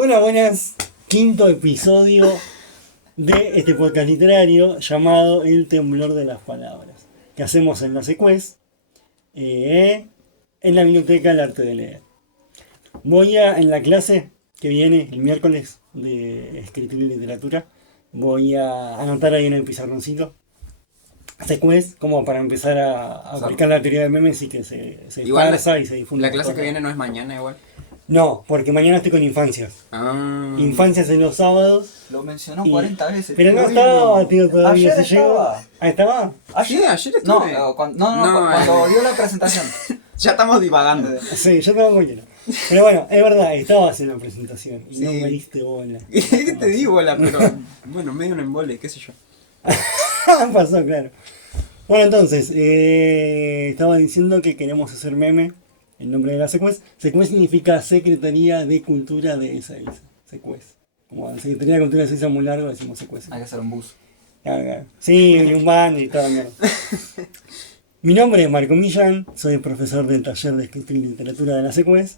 Buenas, buenas. Quinto episodio de este podcast literario llamado El temblor de las palabras, que hacemos en la secuez, en la biblioteca El arte de leer. En la clase que viene el miércoles de escritura y literatura, voy a anotar ahí en el pizarroncito secuez como para empezar a aplicar la teoría de memes y que se Igual esparza y se difunda. La clase que viene no es mañana igual. No, porque mañana estoy con infancias. Infancias en los sábados. Lo mencionó 40 veces. Pero no tío. estaba, tío, todavía. Ayer se llegó. estaba. Ah, ¿estaba? Sí, ayer No, estuve. cuando dio la presentación. Ya estamos divagando. Sí, yo estaba muy lleno. Pero bueno, es verdad, estabas en la presentación y Sí. no me diste bola. ¿Qué te digo, pero bueno, medio un embole, qué sé yo. Pasó, claro. Bueno, entonces, estaba diciendo que queremos hacer meme. El nombre de la secuez. Secuez significa Secretaría de Cultura de Ezeiza. Secuez. Como la Secretaría de Cultura de Ezeiza es muy largo, decimos secuez. Hay que hacer un bus. Claro, claro. Sí, y un band y toda mierda. Mi nombre es Marco Millán, soy profesor del taller de escritura y literatura de la secuez.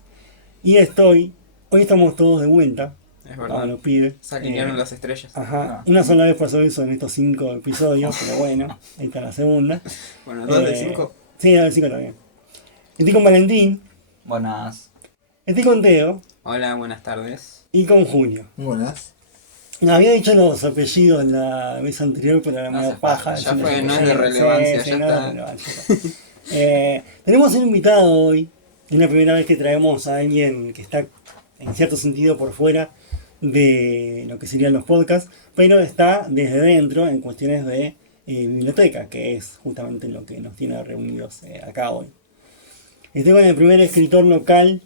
Y hoy estamos todos de vuelta. Es verdad. Los pibes. Se alinearon las estrellas. Ajá. Una sola vez pasó eso en estos 5 episodios, pero bueno, ahí está la segunda. Bueno, 2 de 5. Sí, 2 de 5 también. Estoy con Valentín, Buenas. estoy con Teo Hola, buenas tardes. y con Julio. Muy buenas. Nos había dicho los apellidos en la vez anterior, pero era No medio hace paja. falta, ya decir fue, los no es de apellidos. relevancia, Sí, ya no es de está. relevancia, tenemos un invitado hoy. Es la primera vez que traemos a alguien que está en cierto sentido por fuera de lo que serían los podcasts, pero está desde dentro en cuestiones de biblioteca, que es justamente lo que nos tiene reunidos acá hoy. Estoy con el primer escritor local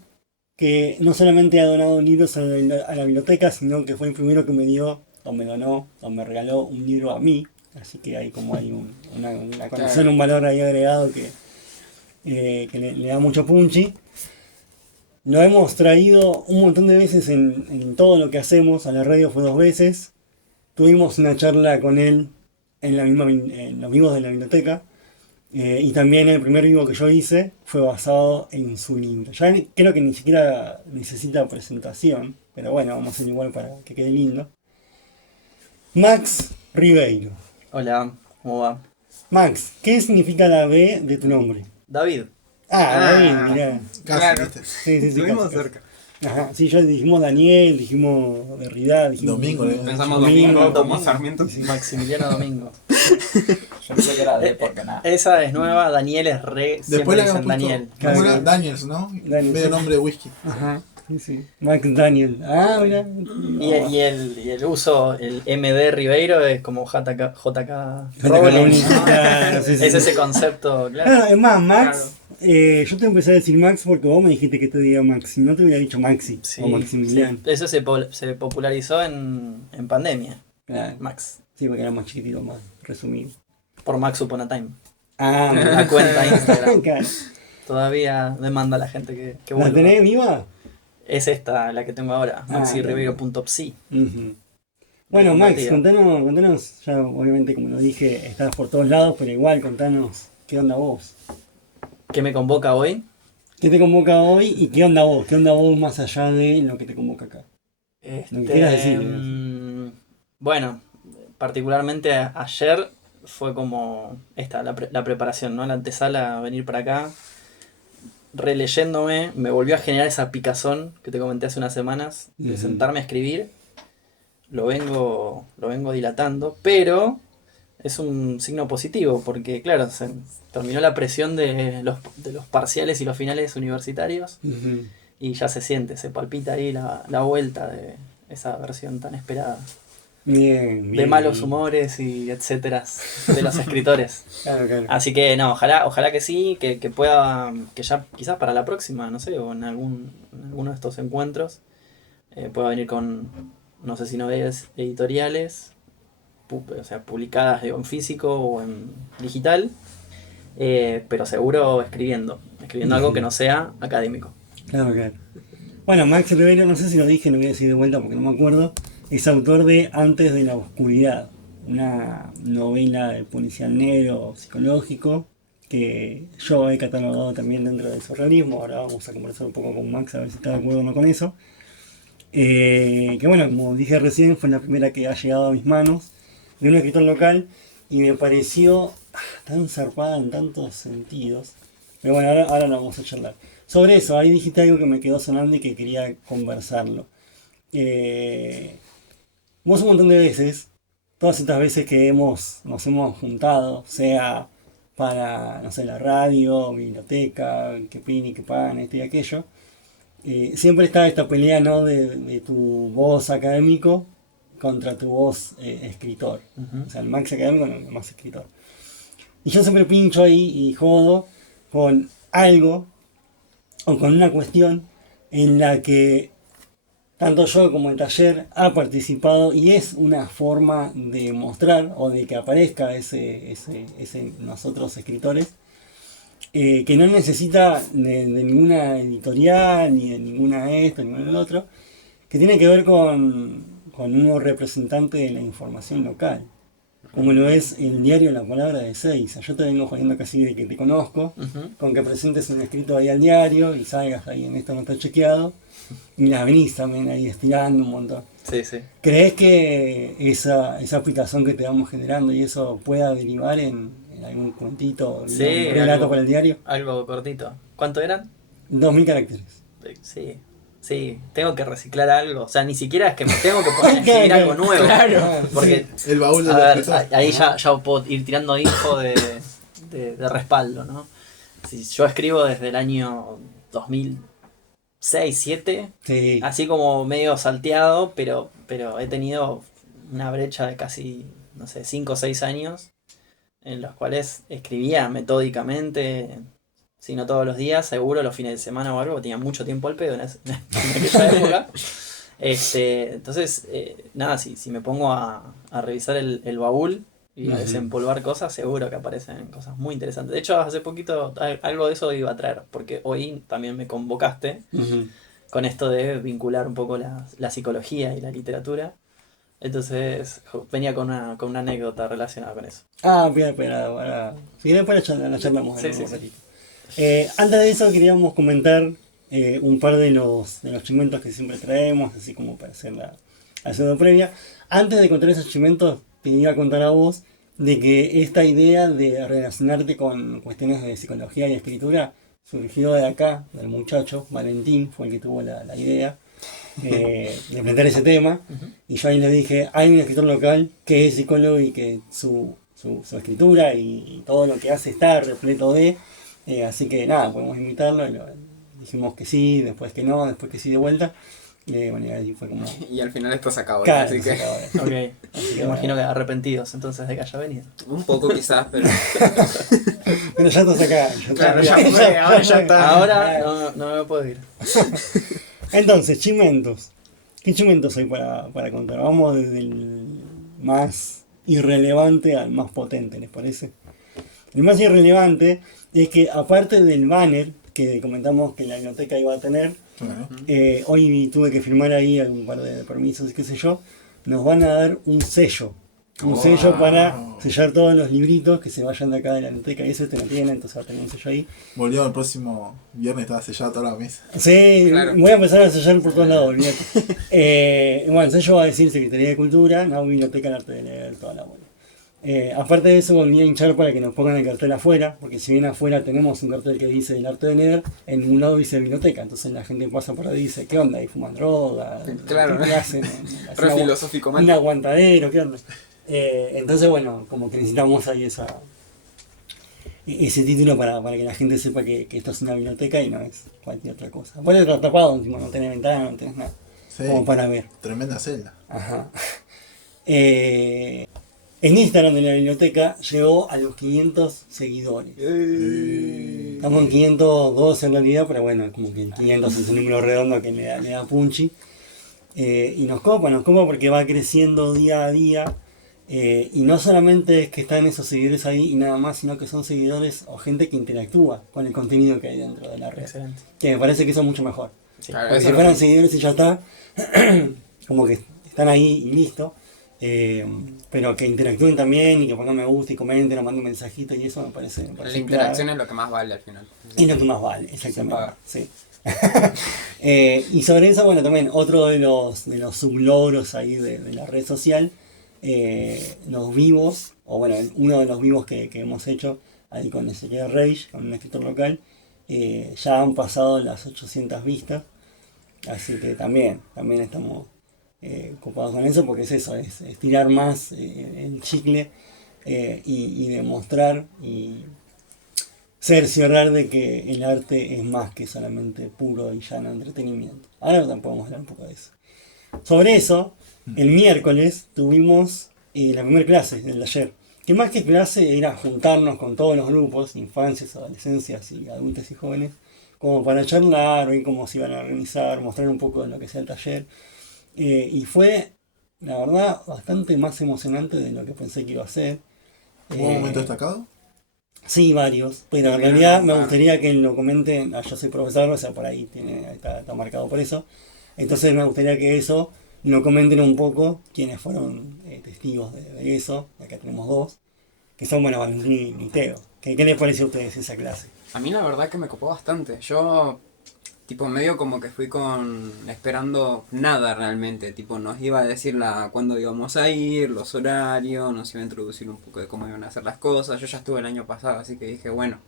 que no solamente ha donado libros a la biblioteca, sino que fue el primero que me dio, o me donó, o me regaló un libro a mí. Así que hay como hay una conexión, Claro. un valor ahí agregado que le da mucho punchi. Lo hemos traído un montón de veces en todo lo que hacemos. A la radio fue 2 veces. Tuvimos una charla con él en los vivos de la biblioteca. Y también el primer vivo que yo hice fue basado en su libro. Ya creo que ni siquiera necesita presentación, pero bueno, vamos a hacer igual para que quede lindo. Max Ribeiro. Hola, ¿cómo va? Max, ¿qué significa la B de tu nombre? David. David, mirá. Casi, Claro. ¿viste? Sí, sí, sí. Estuvimos casi, casi. cerca. Ajá, sí, ya dijimos Daniel, dijimos Derrida, dijimos... Domingo, Pensamos Domingo, Domingo, como Domingo. Sarmiento. Maximiliano Domingo. Yo pensé que era de porque nada. Esa es nueva, Daniel es re. Después Siempre le dicen habían Daniel. puesto ¿cómo era? Claro. Daniels, ¿no? Daniels, Medio sí. nombre de whisky. Ajá, sí, sí. Max Daniel. Ah, mira. Y el uso, el MD Ribeiro es como JK Rowling. Rowling. Claro, sí, sí, Es sí. ese concepto, Claro, claro. es más, Max, yo te empecé a decir Max porque vos me dijiste que te diga Max, si no te hubiera dicho Maxi Sí, o Maximiliano. sí. Eso se popularizó en pandemia. Claro. Max. Sí, porque era más chiquitito, más resumido. Por Max Upon a Time. Ah, La cuenta de Instagram. Claro. Todavía demanda a la gente que ¿La vuelva. tenés viva? Es esta la que tengo ahora, Ah, maxiribeiro.psi. Ujú. Bueno, Max, Divertida. contanos, ya obviamente como lo dije, estás por todos lados, pero igual contanos qué onda vos. ¿Qué me convoca hoy? ¿Qué te convoca hoy y qué onda vos? ¿Qué onda vos más allá de lo que te convoca acá? Lo que quieras decir. Bueno, particularmente ayer fue como la preparación, ¿no? La antesala a venir para acá. Releyéndome, me volvió a generar esa picazón que te comenté hace unas semanas de Ujú. sentarme a escribir. Lo vengo dilatando, pero es un signo positivo porque, claro, se terminó la presión de los parciales y los finales universitarios Ujú. y ya se siente, se palpita ahí la vuelta de esa versión tan esperada. Bien, bien. De malos humores y etcétera de los escritores. Claro, claro. Así que no, ojalá que sí, que pueda, que ya quizás para la próxima, no sé, o en alguno de estos encuentros, pueda venir con, no sé si novedades editoriales, o sea, publicadas en físico o en digital, pero seguro escribiendo algo que no sea académico. Claro, claro. Bueno, Max Ribeiro, no sé si lo dije, lo voy a decir de vuelta porque no me acuerdo. Es autor de Antes de la Oscuridad, una novela de policial negro psicológico que yo he catalogado también dentro del surrealismo. Ahora vamos a conversar un poco con Max a ver si está de acuerdo o no con eso. que bueno, como dije recién, fue la primera que ha llegado a mis manos de un escritor local y me pareció tan zarpada en tantos sentidos. Pero bueno, ahora lo vamos a charlar. Sobre eso, ahí dijiste algo que me quedó sonando y que quería conversarlo. Vos un montón de veces, todas estas veces que nos hemos juntado, sea para, no sé, la radio, biblioteca, que pini, que pan, esto y aquello, siempre está esta pelea, ¿no? de tu voz académico contra tu voz escritor. O sea, el max académico, no, el max escritor. Y yo siempre pincho ahí y jodo con algo o con una cuestión en la que tanto yo como el taller ha participado y es una forma de mostrar o de que aparezca ese nosotros escritores, que no necesita de ninguna editorial, ni de ninguna esto, ni de lo otro, que tiene que ver con un representante de la información local, como lo es el diario La Palabra de Seiza. Yo te vengo jodiendo casi de que te conozco, con que presentes un escrito ahí al diario y salgas ahí en esto no está chequeado, y las venís también ahí estirando un montón. Sí, sí. ¿Crees que esa aplicación que te vamos generando y eso pueda derivar en algún cuentito, Sí, un relato algo- para el diario? Algo cortito. ¿Cuánto eran? 2000 caracteres. Sí, sí, tengo que reciclar algo. O sea, ni siquiera es que me tengo que poner a escribir algo nuevo. Claro. Porque, El baúl del a ver, escritor. ahí ya puedo ir tirando info de respaldo, ¿no? Si yo escribo desde el año 2006-2007, Sí. así como medio salteado, pero he tenido una brecha de casi, no sé, 5 o 6 años en los cuales escribía metódicamente, si no todos los días, seguro los fines de semana o algo, tenía mucho tiempo al pedo en aquella época. Entonces, nada, si me pongo a revisar el baúl y a Ujú. desempolvar cosas, seguro que aparecen cosas muy interesantes. De hecho, hace poquito algo de eso iba a traer, porque hoy también me convocaste Ujú. con esto de vincular un poco la psicología y la literatura. Entonces, venía con una anécdota relacionada con eso. Ah, bien, pero ahora. Si después la charlamos Sí, en sí, un sí. ratito. Antes de eso queríamos comentar un par de los chimentos que siempre traemos, así como para hacer la pseudo previa. Antes de contar esos chimentos, te iba a contar a vos de que esta idea de relacionarte con cuestiones de psicología y escritura surgió de acá, del muchacho, Valentín, fue el que tuvo la idea de plantear ese tema. Y yo ahí le dije, hay un escritor local que es psicólogo y que su escritura y todo lo que hace está repleto de... así que nada, podemos invitarlo. Dijimos que sí, después que no, después que sí de vuelta. Bueno, y ahí fue como... Y al final esto se acabó. Claro, Así se que acabó. Ok, Así que imagino que bueno. arrepentidos entonces de que haya venido. un poco quizás, pero Pero ya estás acá. Claro, ya fue, ahora ya está. Ahora no me puedo ir. Entonces, chimentos. ¿Qué chimentos hay para contar? Vamos desde el más irrelevante al más potente, ¿les parece? El más irrelevante es que aparte del banner que comentamos que la biblioteca iba a tener, Claro. hoy tuve que firmar ahí un par de permisos y qué sé yo, nos van a dar un sello. Un sello para sellar todos los libritos que se vayan de acá de la biblioteca. Y eso este no tiene, entonces va a tener un sello ahí. Volvió el próximo viernes, estaba sellada toda la mesa. Sí, Claro. voy a empezar a sellar por todos lados, olvídate. Bueno, el sello va a decir Secretaría de Cultura, no Biblioteca del Arte de Leer, toda la bola. Aparte de eso, volví a hinchar para que nos pongan el cartel afuera, porque si bien afuera tenemos un cartel que dice el arte de leer, en ningún lado dice biblioteca, entonces la gente pasa por ahí y dice, ¿qué onda? ¿Ahí fuman droga? Claro. ¿Qué hacen? ¿Hacen re filosófico un mal. aguantadero? ¿Qué onda? Entonces, bueno, como que necesitamos ahí ese título para que la gente sepa que esto es una biblioteca y no es cualquier otra cosa. Aparte de tapado, encima no tenés ventana, no tenés nada, Sí, como para ver. tremenda celda. Ajá. En Instagram de la biblioteca llegó a los 500 seguidores. Estamos en 502 en realidad, pero bueno, como que el 500 es un número redondo que le da punchi. Y nos copa porque va creciendo día a día. Y no solamente es que están esos seguidores ahí y nada más, sino que son seguidores o gente que interactúa con el contenido que hay dentro de la red. Excelente. Que me parece que eso es mucho mejor. Sí. Claro, Porque eso si lo- fueran seguidores y ya está, como que están ahí y listo. Pero que interactúen también y que pongan me gusta y comenten o manden mensajitos y eso me parece La clave. interacción es lo que más vale al final. Es lo que más vale, Sin exactamente. pagar. Sí. Y sobre eso, bueno, también otro de los sublogros ahí de la red social, los vivos, o bueno, uno de los vivos que hemos hecho ahí con Ezequiel Rage, con un escritor local, ya han pasado las 800 vistas, así que también estamos copados con eso, porque es eso, es estirar más el chicle y demostrar y cerciorar de que el arte es más que solamente puro y llano entretenimiento. Ahora también podemos hablar un poco de eso. Sobre eso, el miércoles tuvimos la primera clase del taller. Que más que clase era juntarnos con todos los grupos, infancias, adolescencias y adultos y jóvenes, como para charlar, ver cómo se iban a organizar, mostrar un poco de lo que sea el taller. Y fue, la verdad, bastante más emocionante de lo que pensé que iba a ser. ¿Hubo un momento destacado? Sí, varios, pero en Primero realidad me nombrar. gustaría que lo comenten, yo soy profesor, o sea, por ahí está marcado por eso, entonces me gustaría que eso lo comenten un poco, quienes fueron testigos de eso, acá tenemos dos, que son, bueno, Valentín y Teo. ¿Qué les pareció a ustedes esa clase? A mí la verdad que me copó bastante. Yo, tipo, medio como que fui esperando nada realmente. Tipo, nos iba a decir cuándo íbamos a ir, los horarios, nos iba a introducir un poco de cómo iban a hacer las cosas. Yo ya estuve el año pasado, así que dije, bueno,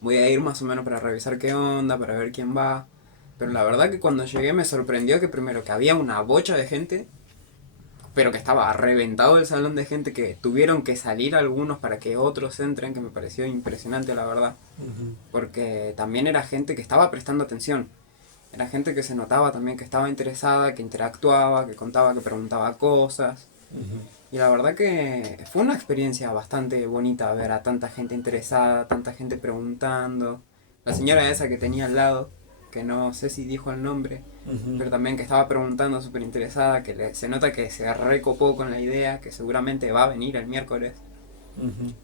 voy a ir más o menos para revisar qué onda, para ver quién va. Pero la verdad que cuando llegué me sorprendió que primero que había una bocha de gente, pero que estaba reventado el salón de gente, que tuvieron que salir algunos para que otros entren, que me pareció impresionante la verdad. Porque también era gente que estaba prestando atención. Era gente que se notaba también que estaba interesada, que interactuaba, que contaba, que preguntaba cosas. Y la verdad que fue una experiencia bastante bonita ver a tanta gente interesada, tanta gente preguntando. La señora esa que tenía al lado, que no sé si dijo el nombre, pero también que estaba preguntando súper interesada, que se nota que se recopó con la idea, que seguramente va a venir el miércoles.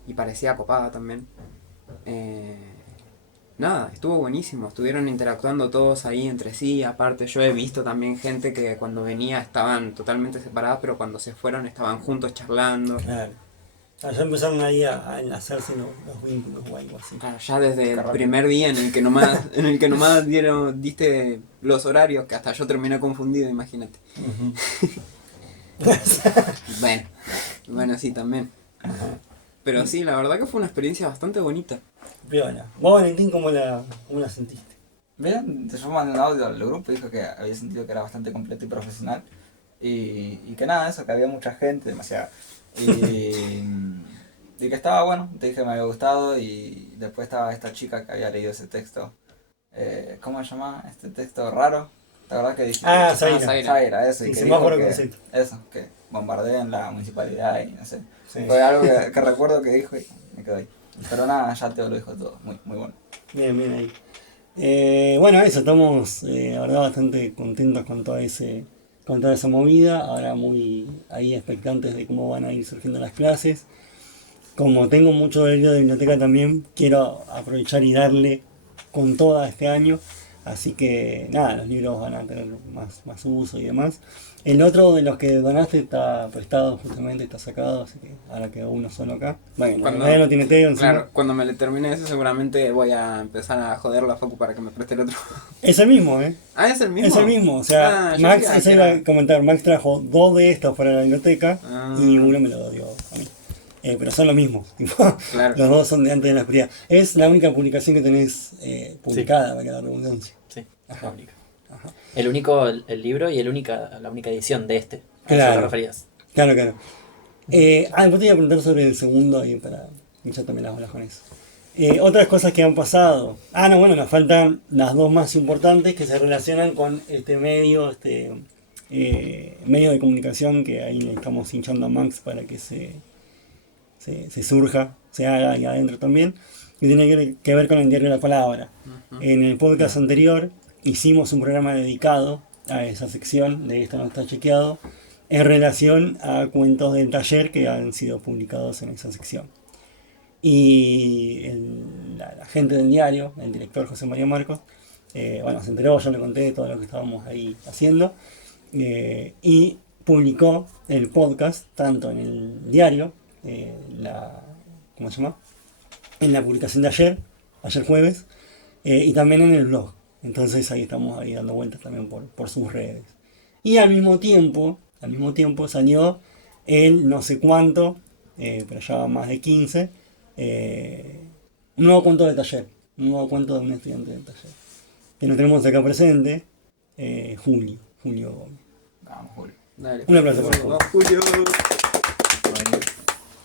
Y parecía copada también. Nada, estuvo buenísimo, estuvieron interactuando todos ahí entre sí. Aparte yo he visto también gente que cuando venía estaban totalmente separadas, pero cuando se fueron estaban juntos charlando. Claro. Ya empezaron ahí a enlazarse los vínculos o algo así. Claro, ya desde el primer día en el que nomás diste los horarios, que hasta yo terminé confundido, imagínate. Bueno, sí, también. Pero sí, la verdad que fue una experiencia bastante bonita. Piola. Vos, Valentín, ¿cómo la sentiste? Bien, yo mandé un audio al grupo y dijo que había sentido que era bastante completo y profesional. Y que nada, eso, que había mucha gente, demasiada. Y que estaba bueno, te dije que me había gustado. Y después estaba esta chica que había leído ese texto. ¿Cómo se llama? Este texto raro. ¿Te acordás que dijiste? Ah, Zaira. Zaira, eso. Sí, Y que semáforo dijo con que, Z. eso, que bombardean la municipalidad y no sé. Sí. Fue algo que recuerdo que dijo y me quedó ahí. Pero nada, ya Teo lo dijo todo, muy, muy bueno. Bien ahí. Bueno, eso, estamos la verdad bastante contentos con con toda esa movida. Ahora muy ahí expectantes de cómo van a ir surgiendo las clases. Como tengo mucho de biblioteca también, quiero aprovechar y darle con toda este año. Así que nada, los libros van a tener más uso y demás. El otro de los que donaste está prestado justamente, está sacado, así que ahora quedó uno solo acá. Bueno, Cuando- todavía no tiene Teo encima. Claro, cuando me le termine ese seguramente voy a empezar a joder la Facu para que me preste el otro. Es el mismo, ¿eh? Ah, ¿es el mismo? Es el mismo, o sea, yo Max, creía eso que iba era- a comentar, Max trajo 2 de estos para la biblioteca Ah. y uno me lo dio a mí. Pero son los mismos, tipo, Claro. los dos son de antes de la oscuridad. Es la única publicación que tenés publicada, para que la redundancia. Sí, Ajá. la única. Ajá. El único, el libro y la única edición de este. ¿A eso Claro. te referías? Claro. Después te iba a preguntar sobre el segundo y para hinchar también las bolas con eso. Otras cosas que han pasado. Nos faltan las dos más importantes que se relacionan con este medio, medio de comunicación que ahí le estamos hinchando a Max para que se surja, se haga ahí adentro también, que tiene que ver con el diario de la palabra. En el podcast anterior hicimos un programa dedicado a esa sección de Esto no está chequeado en relación a cuentos del taller que han sido publicados en esa sección. Y la gente del diario, el director José María Marcos, se enteró, yo le conté de todo lo que estábamos ahí haciendo, y publicó el podcast tanto en el diario, ¿cómo se llama? En la publicación de ayer jueves, y también en el blog. Entonces ahí estamos ahí dando vueltas también por sus redes. Y al mismo tiempo salió el no sé cuánto, pero ya va más de 15, un nuevo cuento de taller, un nuevo cuento de un estudiante de taller. Que lo tenemos acá presente, Julio Gómez. Vamos, Julio. Dale. Un aplauso por favor. Vamos, Julio.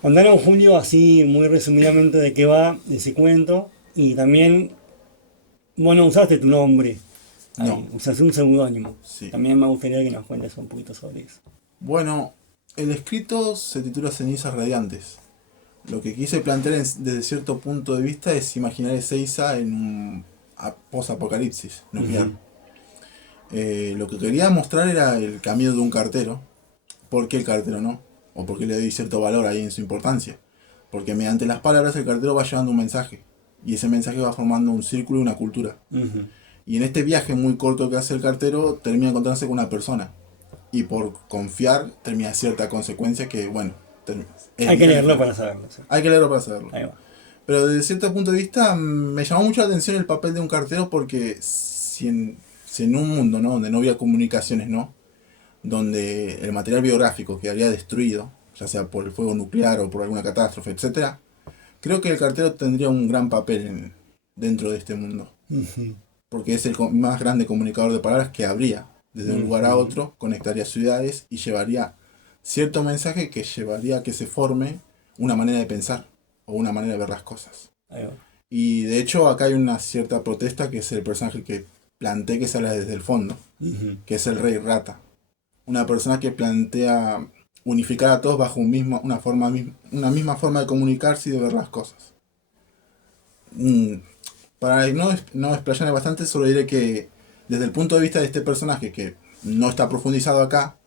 Contanos, Julio, así muy resumidamente de qué va ese cuento. Y también, bueno, usaste tu nombre. No. Ahí, usaste un seudónimo. Sí. También me gustaría que nos cuentes un poquito sobre eso. Bueno, el escrito se titula Cenizas Radiantes. Lo que quise plantear desde cierto punto de vista es imaginar a Ezeiza en un post-apocalipsis nuclear. Lo que quería mostrar era el camino de un cartero. ¿Por qué el cartero no? O por qué le doy cierto valor ahí en su importancia. Porque mediante las palabras el cartero va llevando un mensaje. Y ese mensaje va formando un círculo y una cultura. Y en este viaje muy corto que hace el cartero, termina encontrándose con una persona. Y por confiar, termina cierta consecuencia que, bueno... Hay que leerlo para saberlo. Sí. Hay que leerlo para saberlo. Ahí va. Pero desde cierto punto de vista, me llamó mucho la atención el papel de un cartero porque si en un mundo, ¿no?, donde no había comunicaciones, ¿no?, donde el material biográfico quedaría destruido, ya sea por el fuego nuclear o por alguna catástrofe, etcétera, creo que el cartero tendría un gran papel dentro de este mundo. Porque es el más grande comunicador de palabras que habría. Desde un lugar a otro, conectaría ciudades y llevaría cierto mensaje que llevaría a que se forme una manera de pensar o una manera de ver las cosas. Ahí va. Y de hecho acá hay una cierta protesta que es el personaje que planteé que sale desde el fondo, que es el Rey Rata. Una persona que plantea unificar a todos bajo una misma forma de comunicarse y de ver las cosas. Para no explayarme bastante, solo diré que desde el punto de vista de este personaje, que no está profundizado acá,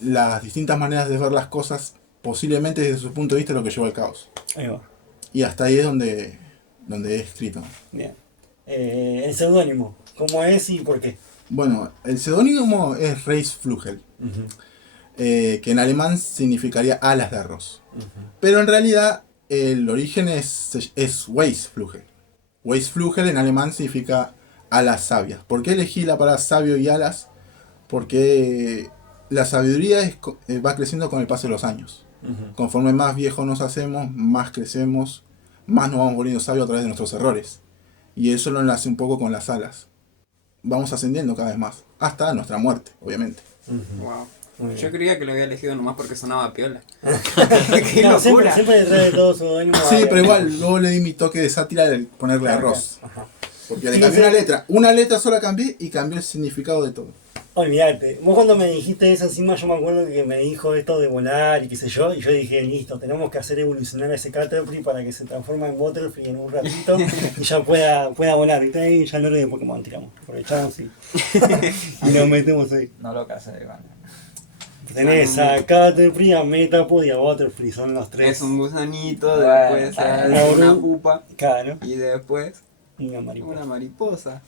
las distintas maneras de ver las cosas, posiblemente desde su punto de vista, es lo que llevó al caos. Ahí va. Y hasta ahí es donde he escrito. Bien. El seudónimo, ¿cómo es y por qué? Bueno, el seudónimo es Reisflügel, que en alemán significaría alas de arroz. Pero en realidad el origen es Weisflügel. Weisflügel en alemán significa alas sabias. ¿Por qué elegí la palabra sabio y alas? Porque la sabiduría va creciendo con el paso de los años. Conforme más viejos nos hacemos, más crecemos, más nos vamos volviendo sabios a través de nuestros errores. Y eso lo enlace un poco con las alas. Vamos ascendiendo cada vez más, hasta nuestra muerte, obviamente. Wow. Yo creía que lo había elegido nomás porque sonaba piola. ¡Qué no, locura! Siempre detrás de todo seudónimo. Sí, pero igual, luego le di mi toque de sátira de ponerle arroz. Ajá. Porque le cambié una letra sola cambié y cambió el significado de todo. Olvídate, vos cuando me dijiste eso encima, yo me acuerdo que me dijo esto de volar y qué sé yo, y yo dije, listo, tenemos que hacer evolucionar a ese Caterpillar para que se transforme en Butterfree en un ratito y ya pueda volar. Y ahí ya no lo de Pokémon tiramos, aprovechamos y nos metemos ahí. No lo casé, igual. Tenés a Caterpillar, a Metapod y a Butterfree, son los tres. Es un gusanito, Bueno, después claro. una pupa Claro, y después una mariposa. una mariposa.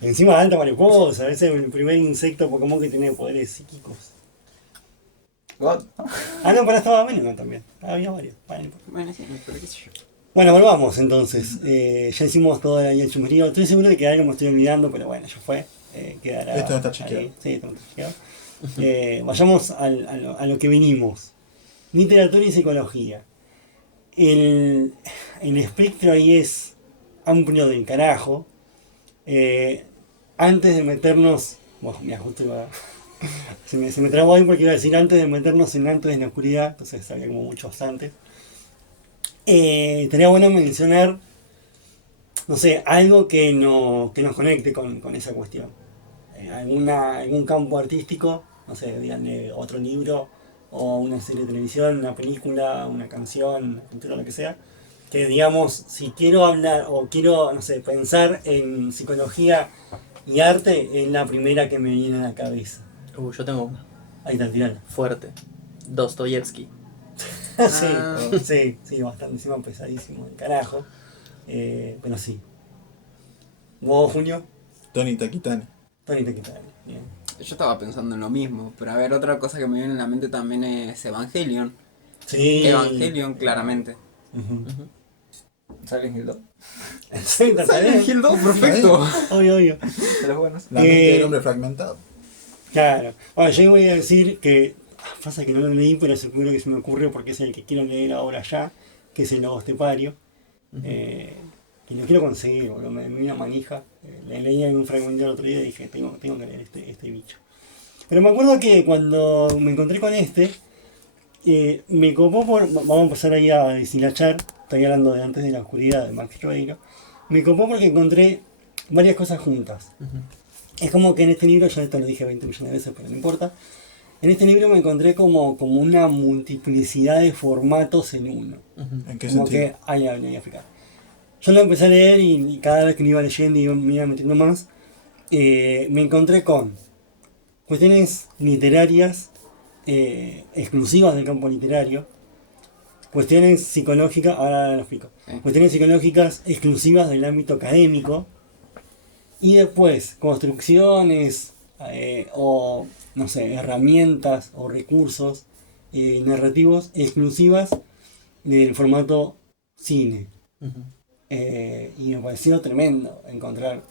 Encima alta mariposa, ese es el primer insecto Pokémon que tiene poderes psíquicos. God. Ah, no, pero estaba Venom también. Había varios. Vale, no importa. Bueno, sí, pero qué sé yo. Bueno, volvamos entonces. Ya hicimos todo el chumerío. Estoy seguro de que algo me estoy olvidando, pero bueno, ya fue. Quedará. Esto no está chequeado. Ahí. Sí, esto no está chequeado. Vayamos a lo que venimos. Literatura y psicología. El espectro ahí es amplio del carajo. Antes de meternos... Bueno, mira, justo iba... se me trabó ahí porque iba a decir antes de meternos en Antes en la Oscuridad, entonces había como muchos antes. Sería bueno mencionar, no sé, algo que nos conecte con esa cuestión. Algún campo artístico, no sé, díganle otro libro, o una serie de televisión, una película, una canción, una pintura, lo que sea. Que digamos, si quiero hablar o quiero, no sé, pensar en psicología y arte, es la primera que me viene a la cabeza. Yo tengo una. Ahí está, tirala. Fuerte. Dostoyevsky. Sí, bastante, encima pesadísimo, el carajo. Pero sí. ¿Vos, Junio? Tony Takitani. Tony Takitani, bien. Yo estaba pensando en lo mismo, pero a ver, otra cosa que me viene en la mente también es Evangelion. Sí. Evangelion, claramente. Ujú. Silent Hill 2. Sí, Tartaruga. Silent Hill 2, perfecto. Obvio. De los buenos. La mente del hombre fragmentado. Claro. Ahora, yo voy a decir que. Pasa que no lo leí, pero es el primero que se me ocurre porque es el que quiero leer ahora ya, que es el Lobo Estepario. Que lo quiero conseguir, boludo. Me dio una manija. Le leí en un fragmento el otro día y dije, tengo que leer este bicho. Pero me acuerdo que cuando me encontré con me copó por. Vamos a empezar ahí a deshilachar. Estoy hablando de Antes de la Oscuridad de Max Roeiro. Me copó porque encontré varias cosas juntas. Es como que en este libro, ya esto lo dije 20 millones de veces, pero no importa. En este libro me encontré como una multiplicidad de formatos en uno. ¿En qué Como sentido? que, ahí voy a explicar. Yo lo empecé a leer y cada vez que lo iba leyendo y me iba metiendo más, me encontré con cuestiones literarias exclusivas del campo literario, cuestiones psicológicas, ahora lo explico, cuestiones psicológicas exclusivas del ámbito académico, y después construcciones o, no sé, herramientas o recursos narrativos exclusivas del formato cine. Y me pareció tremendo encontrar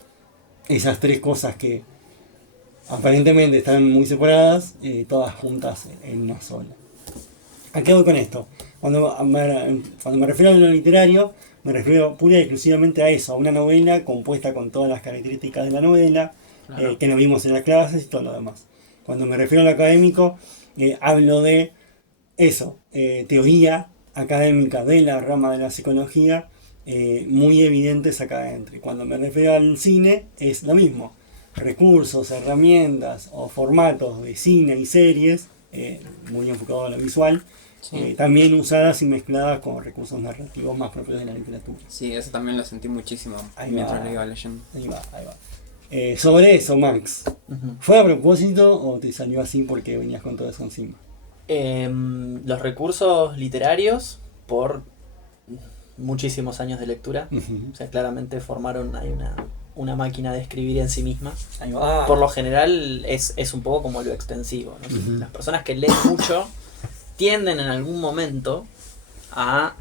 esas tres cosas que aparentemente están muy separadas, todas juntas en una sola. ¿A qué voy con esto? Cuando me refiero a lo literario, me refiero pura y exclusivamente a eso, a una novela compuesta con todas las características de la novela, Claro. que nos vimos en las clases y todo lo demás. Cuando me refiero a lo académico, hablo de eso, teoría académica de la rama de la psicología, muy evidentes acá adentro. Y cuando me refiero al cine, es lo mismo. Recursos, herramientas o formatos de cine y series, muy enfocado a lo visual, también usadas y mezcladas con recursos narrativos más propios de la literatura. Sí, eso también lo sentí muchísimo Ahí mientras va. lo iba leyendo. Ahí va. Sobre eso, Max, ¿fue a propósito o te salió así porque venías con todo eso encima? Los recursos literarios por muchísimos años de lectura. O sea, claramente formaron ahí una máquina de escribir en sí misma. Ahí va. Por lo general es un poco como lo extensivo, ¿no? Las personas que leen mucho tienden en algún momento a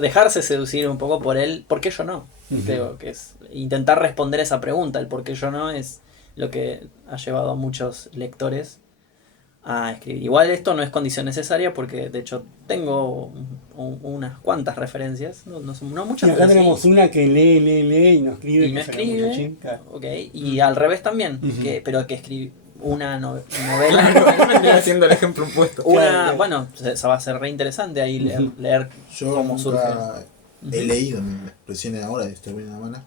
dejarse seducir un poco por el ¿por qué yo no? Creo que es intentar responder esa pregunta, el por qué yo no es lo que ha llevado a muchos lectores a escribir. Igual esto no es condición necesaria porque de hecho tengo unas cuantas referencias, no muchas, Y acá pero sí. tenemos una que lee y nos escribe. Y me que se llama escribe, Muchachín, claro. ok, y al revés también, pero que escribe una novela. Venía haciendo el ejemplo opuesto. Claro. Bueno, eso va a ser re interesante ahí leer Yo cómo surge. he leído, recién ahora estoy viendo la mano,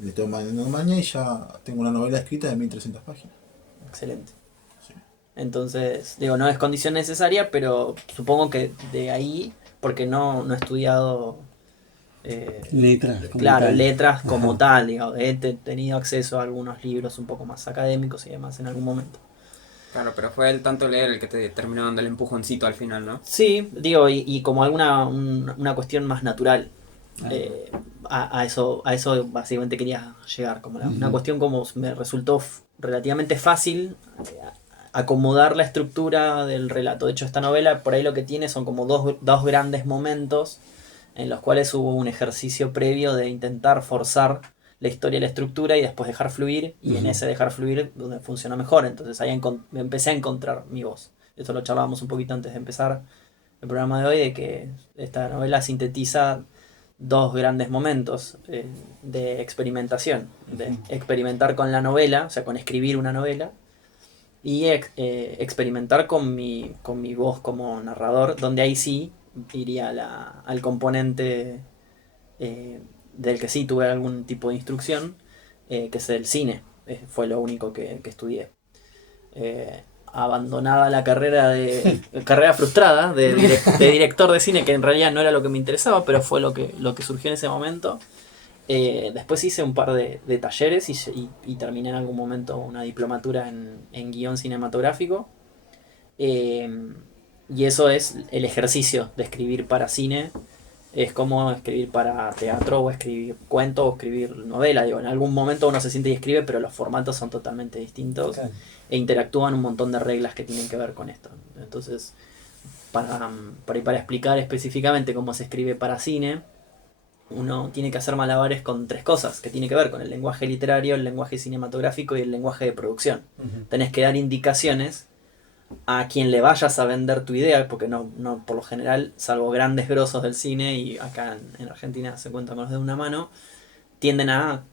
le estoy mandando mañana y ya tengo una novela escrita de 1300 páginas. Excelente. Sí. Entonces, digo, no es condición necesaria, pero supongo que de ahí, porque no he estudiado Letras. como claro, tal. letras como Ajá. tal, digo, he tenido acceso a algunos libros un poco más académicos y demás en algún momento. Claro, pero fue el tanto leer el que te terminó dando el empujoncito al final, ¿no? Sí, digo, y como una cuestión más natural. A eso básicamente quería llegar, como una cuestión como me resultó relativamente fácil acomodar la estructura del relato. De hecho, esta novela por ahí lo que tiene son como dos grandes momentos en los cuales hubo un ejercicio previo de intentar forzar la historia y la estructura y después dejar fluir, y en ese dejar fluir donde funciona mejor. Entonces ahí empecé a encontrar mi voz. Esto lo charlábamos un poquito antes de empezar el programa de hoy, de que esta novela sintetiza dos grandes momentos de experimentación, de experimentar con la novela, o sea, con escribir una novela, y experimentar con mi voz como narrador, donde ahí sí iría al componente del que sí tuve algún tipo de instrucción, que es el cine. Fue lo único que estudié. Abandonada la carrera frustrada de director de cine, que en realidad no era lo que me interesaba, pero fue lo que surgió en ese momento. Después hice un par de talleres y terminé en algún momento una diplomatura en guión cinematográfico. Y eso es el ejercicio de escribir para cine. Es como escribir para teatro o escribir cuento o escribir novela. Digo, en algún momento uno se siente y escribe, pero los formatos son totalmente distintos. Claro. E interactúan un montón de reglas que tienen que ver con esto. Entonces, para explicar específicamente cómo se escribe para cine, uno tiene que hacer malabares con 3 cosas, que tiene que ver con el lenguaje literario, el lenguaje cinematográfico y el lenguaje de producción. Tenés que dar indicaciones a quien le vayas a vender tu idea, porque no por lo general, salvo grandes grosos del cine, y acá en Argentina se cuentan con los de una mano, tienden a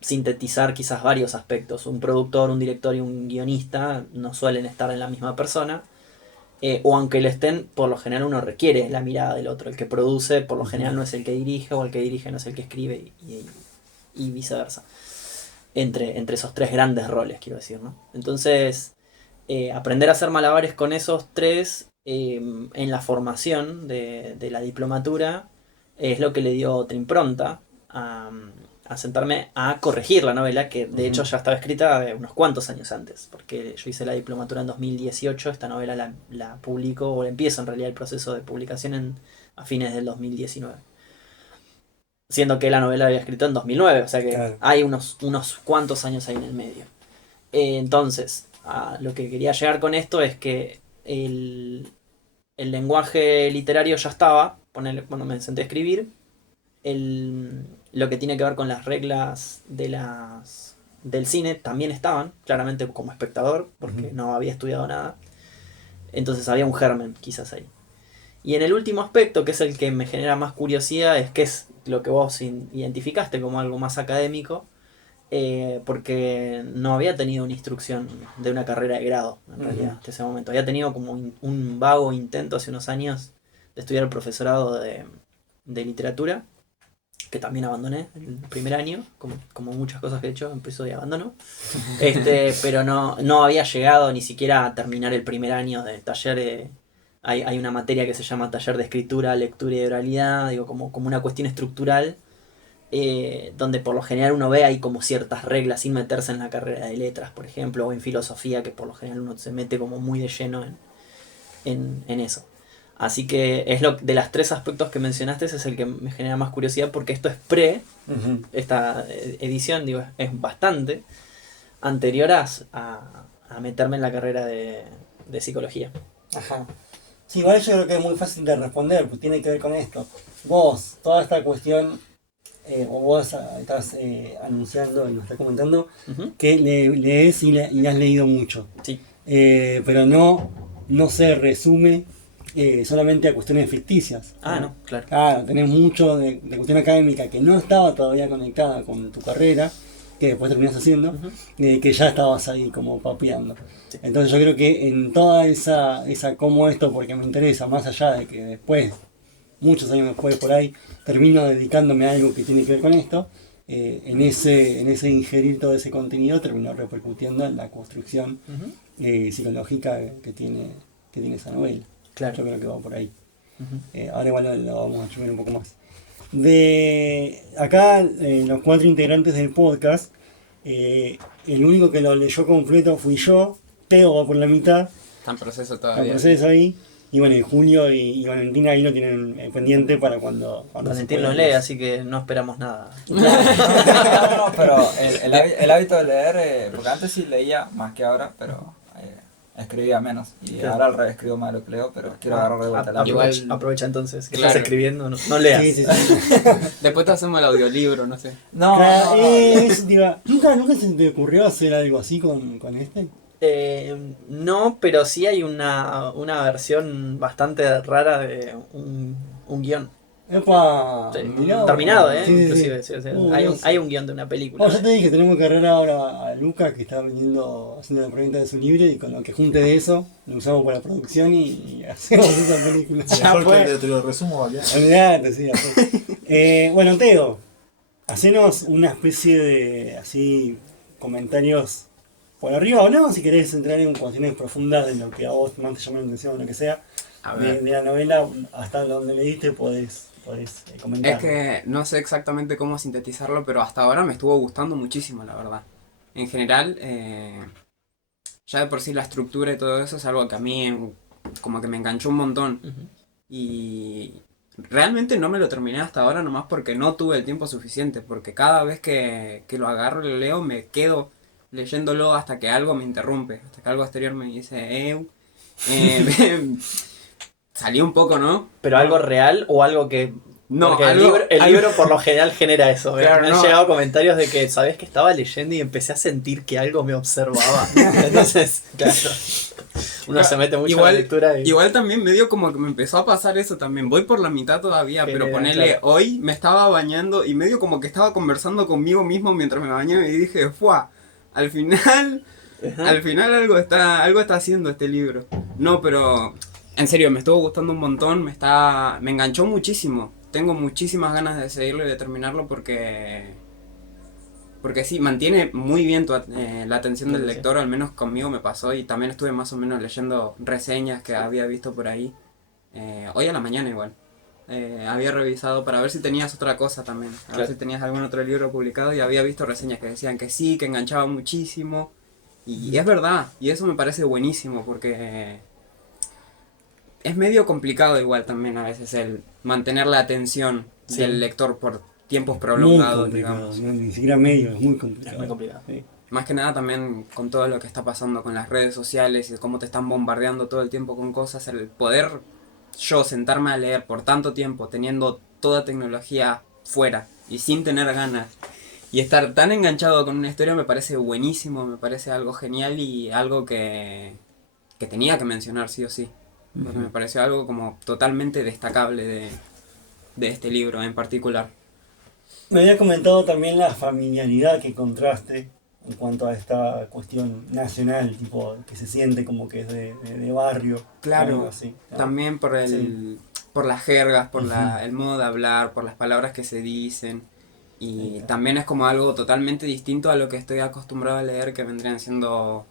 sintetizar quizás varios aspectos. Un productor, un director y un guionista no suelen estar en la misma persona. O aunque le estén, por lo general uno requiere la mirada del otro. El que produce, por lo general, no es el que dirige, o el que dirige no es el que escribe, y viceversa. Entre esos 3 grandes roles, quiero decir, ¿no? Entonces, aprender a hacer malabares con esos 3 en la formación de la diplomatura es lo que le dio otra impronta a sentarme a corregir la novela, que de hecho ya estaba escrita unos cuantos años antes, porque yo hice la diplomatura en 2018, esta novela la publico, o empiezo en realidad el proceso de publicación a fines del 2019. Siendo que la novela había escrito en 2009, o sea que claro, hay unos cuantos años ahí en el medio. Entonces, lo que quería llegar con esto es que el lenguaje literario ya estaba, cuando me senté a escribir, lo que tiene que ver con las reglas del cine también estaban, claramente como espectador, porque no había estudiado nada. Entonces había un germen quizás ahí. Y en el último aspecto, que es el que me genera más curiosidad, es que es lo que vos identificaste como algo más académico, porque no había tenido una instrucción de una carrera de grado, en realidad, hasta ese momento. Había tenido como un vago intento hace unos años de estudiar el profesorado de literatura, que también abandoné el primer año, como muchas cosas que he hecho, empiezo y abandono. Pero no había llegado ni siquiera a terminar el primer año de taller. Hay una materia que se llama taller de escritura, lectura y oralidad, digo, como una cuestión estructural, donde por lo general uno ve ahí como ciertas reglas sin meterse en la carrera de letras, por ejemplo, o en filosofía, que por lo general uno se mete como muy de lleno en eso. Así que es de las 3 aspectos que mencionaste, ese es el que me genera más curiosidad, porque esto es esta edición, digo, es bastante anterior a meterme en la carrera de psicología. Ajá. Sí, igual yo creo que es muy fácil de responder, pues tiene que ver con esto. Vos, toda esta cuestión, o vos estás anunciando y nos estás comentando que lees y has leído mucho. Sí. Pero no se resume solamente a cuestiones ficticias. No, claro. Claro, tenés mucho de cuestión académica que no estaba todavía conectada con tu carrera, que después terminás haciendo, que ya estabas ahí como papeando. Sí. Entonces yo creo que en toda esa como esto, porque me interesa, más allá de que después, muchos años después por ahí, termino dedicándome a algo que tiene que ver con esto, en ese ingerir todo ese contenido terminó repercutiendo en la construcción psicológica que tiene esa novela. Claro. Yo creo que va por ahí. Ahora igual lo vamos a subir un poco más. De acá, los 4 integrantes del podcast, el único que lo leyó completo fui yo. Teo va por la mitad. Está en proceso todavía. Está en proceso ahí. Y bueno, Julio y Valentina ahí lo tienen pendiente para cuando Valentín lo lee, así que no esperamos nada. No, pero el hábito de leer, porque antes sí leía más que ahora, pero escribía menos. Y claro, ahora al revés, escribo más de lo que leo, pero quiero agarrar de vuelta la aprovecha entonces que claro, estás escribiendo, no leas. Sí. Después te hacemos el audiolibro, no sé. No. ¿Nunca se te ocurrió hacer algo así con este? No, pero sí hay una versión bastante rara de un guión. ¡Epa! Sí, Mirá, terminado, sí, inclusive. Sí. Hay un guión de una película. Ya te dije, tenemos que agarrar ahora a Lucas, que está haciendo la preventa de su libro, y con lo que junte de eso, lo usamos para la producción y hacemos esa película. Te lo resumo, ¿vale? Olvidate, sí. Bueno, Teo, hacenos una especie de así comentarios por arriba o no, si querés entrar en cuestiones profundas de lo que a vos más te llama la atención o lo que sea, de la novela, hasta donde leíste podés comentar. Es que no sé exactamente cómo sintetizarlo, pero hasta ahora me estuvo gustando muchísimo, la verdad. En general, ya de por sí la estructura y todo eso es algo que a mí como que me enganchó un montón. Y realmente no me lo terminé hasta ahora nomás porque no tuve el tiempo suficiente, porque cada vez que lo agarro y lo leo me quedo leyéndolo hasta que algo me interrumpe, hasta que algo exterior me dice salí un poco, ¿no? ¿Pero algo real o algo que No, Porque algo, el libro por lo general genera eso. Claro, Me han no. llegado comentarios de que, ¿sabés que estaba leyendo y empecé a sentir que algo me observaba? Entonces, claro, uno se mete mucho en la lectura y... Igual también medio como que me empezó a pasar eso también. Voy por la mitad todavía, pero Genera, ponele, claro. hoy me estaba bañando y medio como que estaba conversando conmigo mismo mientras me bañaba y dije, ¡fua! Al final, Ajá. algo está haciendo este libro. No, pero en serio, me estuvo gustando un montón, me enganchó muchísimo. Tengo muchísimas ganas de seguirlo y de terminarlo porque sí, mantiene muy bien la atención del Sí. lector, al menos conmigo me pasó, y también estuve más o menos leyendo reseñas que había visto por ahí, hoy a la mañana igual. Había revisado para ver si tenías otra cosa también, a ver Claro. si tenías algún otro libro publicado, y había visto reseñas que decían que sí, que enganchaba muchísimo, y es verdad, y eso me parece buenísimo, porque es medio complicado igual también a veces el mantener la atención Sí. del lector por tiempos Muy prolongados, complicado, digamos. no, ni siquiera medio, es muy complicado. Es muy complicado. Sí. Más que nada también con todo lo que está pasando con las redes sociales y cómo te están bombardeando todo el tiempo con cosas, el poder yo sentarme a leer por tanto tiempo teniendo toda tecnología fuera y sin tener ganas y estar tan enganchado con una historia me parece buenísimo, me parece algo genial y algo que tenía que mencionar sí o sí, porque me pareció algo como totalmente destacable de este libro en particular. Me había comentado también la familiaridad que encontraste en cuanto a esta cuestión nacional, tipo que se siente como que es de barrio, Claro, algo así, ¿no? también por Sí. por las jergas, por Ujú. el modo de hablar, por las palabras que se dicen. Y Sí. también es como algo totalmente distinto a lo que estoy acostumbrado a leer, que vendrían siendo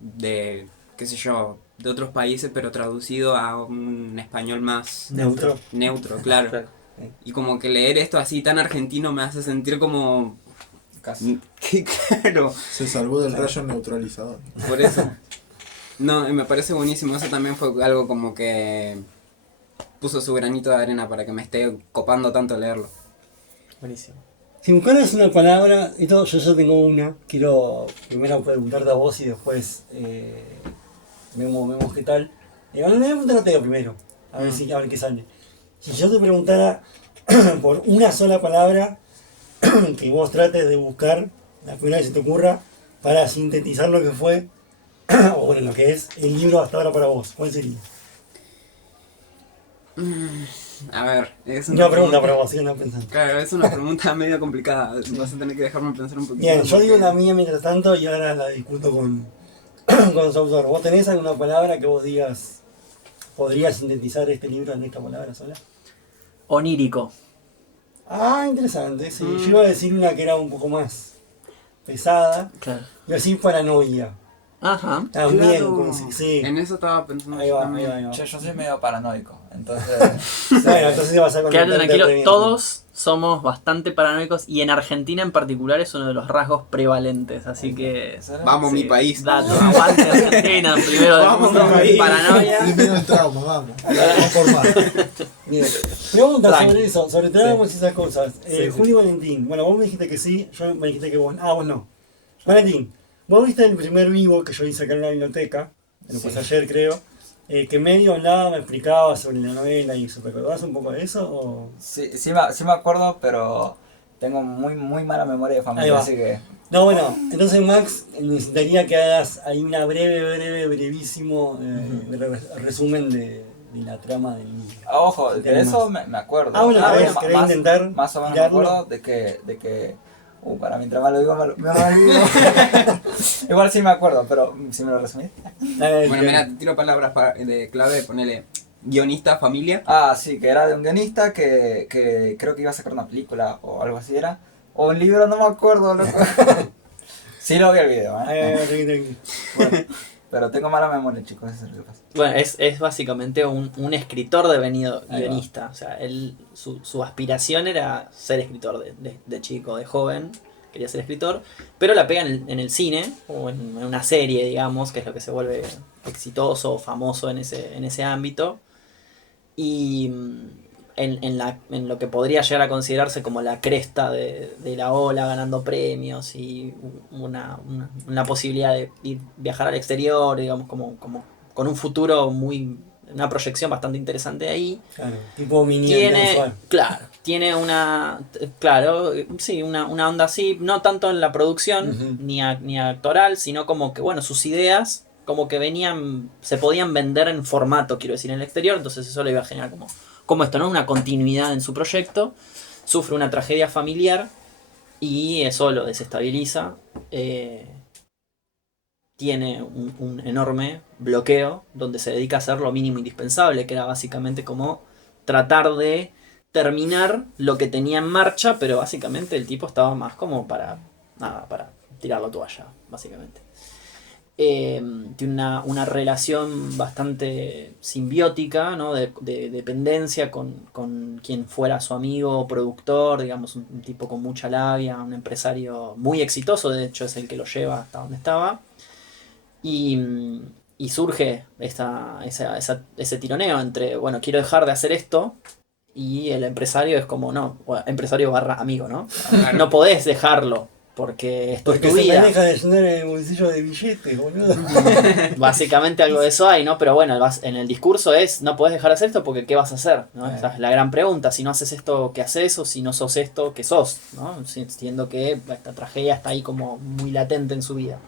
de, qué sé yo, de otros países, pero traducido a un español más Neutro. neutro, claro. Claro. Y como que leer esto así tan argentino me hace sentir como... Casi. que claro, Se salvó del rayo neutralizador. por eso. No, y me parece buenísimo. Eso también fue algo como que puso su granito de arena para que me esté copando tanto leerlo. Buenísimo. Si buscaras una palabra, yo ya tengo una, quiero primero preguntarte a vos y después vemos qué tal. Bueno, voy a preguntarte yo primero, a ver qué sale. Si yo te preguntara por una sola palabra que vos trates de buscar, la primera vez que se te ocurra, para sintetizar lo que fue, o bueno, lo que es el libro hasta ahora para vos, ¿cuál sería? A ver, es Una pregunta para vos, sigan pensando. Claro, es una pregunta medio complicada. Vas a tener que dejarme pensar un poquito. Bien, yo digo porque- la mía mientras tanto y ahora la discuto con su autor. ¿Vos tenés alguna palabra que vos digas, podría sintetizar este libro en esta palabra sola? Onírico. Ah, interesante, sí. Yo iba a decir una que era un poco más pesada. Claro. Iba a decir paranoia. Ajá. También, Claro, sí. en eso estaba pensando Ahí yo va, también. ahí va. Yo soy medio paranoico, entonces... Bueno, entonces vas a Quédate conectarte tranquilo, re bien. todos somos bastante paranoicos y en Argentina en particular es uno de los rasgos prevalentes, así que... Vamos, sí, mi país. Dato, aguante Argentina, primero del Vamos, mundo, mi país. paranoia. Primero el trauma, vamos. Vamos por más. Bien. Pregunta Tranqui. sobre eso, sobre traumas y esas cosas. Sí, Julio Valentín, bueno, vos me dijiste que sí, yo me dijiste que vos. Ah, vos no. Valentín, vos viste el primer vivo que yo hice acá en la biblioteca, lo pues ayer creo, que medio hablaba, me explicaba sobre la novela y eso. ¿Te acordás un poco de eso? O... Sí me acuerdo, pero tengo muy mala memoria de Ahí familia, va. así que... No, bueno, entonces Max, necesitaría que hagas ahí una brevísimo resumen de la trama del libro. Ojo, Si de tenés eso más. me acuerdo. Ah, bueno, Más- ¿querés intentar Más o menos tirarlo? me acuerdo de que para mientras más lo digo, me olvido. Igual sí me acuerdo, pero si me lo resumís. Dale, Bueno, dale. mira, te tiro palabras de clave, ponele guionista, familia. Ah, sí, que era de un guionista que creo que iba a sacar una película o algo así era. O un libro, no me acuerdo, loco. Sí lo vi el video, Tranqui. Bueno, pero tengo mala memoria, chicos, eso es lo que pasa. Bueno, es básicamente un escritor devenido Ahí va. guionista. O sea, su aspiración era ser escritor de chico, de joven. Quería ser escritor, pero la pega en el cine o en una serie, digamos, que es lo que se vuelve exitoso o famoso en ese ámbito. Y en lo que podría llegar a considerarse como la cresta de la ola, ganando premios y una posibilidad de viajar al exterior, digamos, como con un futuro muy una proyección bastante interesante ahí. Claro, tipo mini Tiene, audiovisual. claro, tiene una onda así, no tanto en la producción Ujú. ni actoral, sino como que, bueno, sus ideas como que se podían vender en formato, quiero decir, en el exterior, entonces eso le iba a generar como esto, ¿no? Una continuidad en su proyecto, sufre una tragedia familiar y eso lo desestabiliza. Tiene un enorme bloqueo donde se dedica a hacer lo mínimo indispensable, que era básicamente como tratar de terminar lo que tenía en marcha, pero básicamente el tipo estaba más como para tirar la toalla, básicamente. Tiene una relación bastante simbiótica, ¿no? de dependencia con quien fuera su amigo o productor, digamos, un tipo con mucha labia, un empresario muy exitoso, de hecho es el que lo lleva hasta donde estaba. Y, y surge ese tironeo entre, bueno, quiero dejar de hacer esto, y el empresario es como, no, bueno, empresario barra amigo, ¿no? Claro. No podés dejarlo, porque esto Porque es tu se me vida. deja de llenar el bolsillo de billetes, boludo. Básicamente algo de eso hay, ¿no? Pero bueno, en el discurso es, no podés dejar de hacer esto porque ¿qué vas a hacer? ¿no? Esa es la gran pregunta, si no haces esto, ¿qué haces? O si no sos esto, ¿qué sos? ¿no? Siendo que esta tragedia está ahí como muy latente en su vida.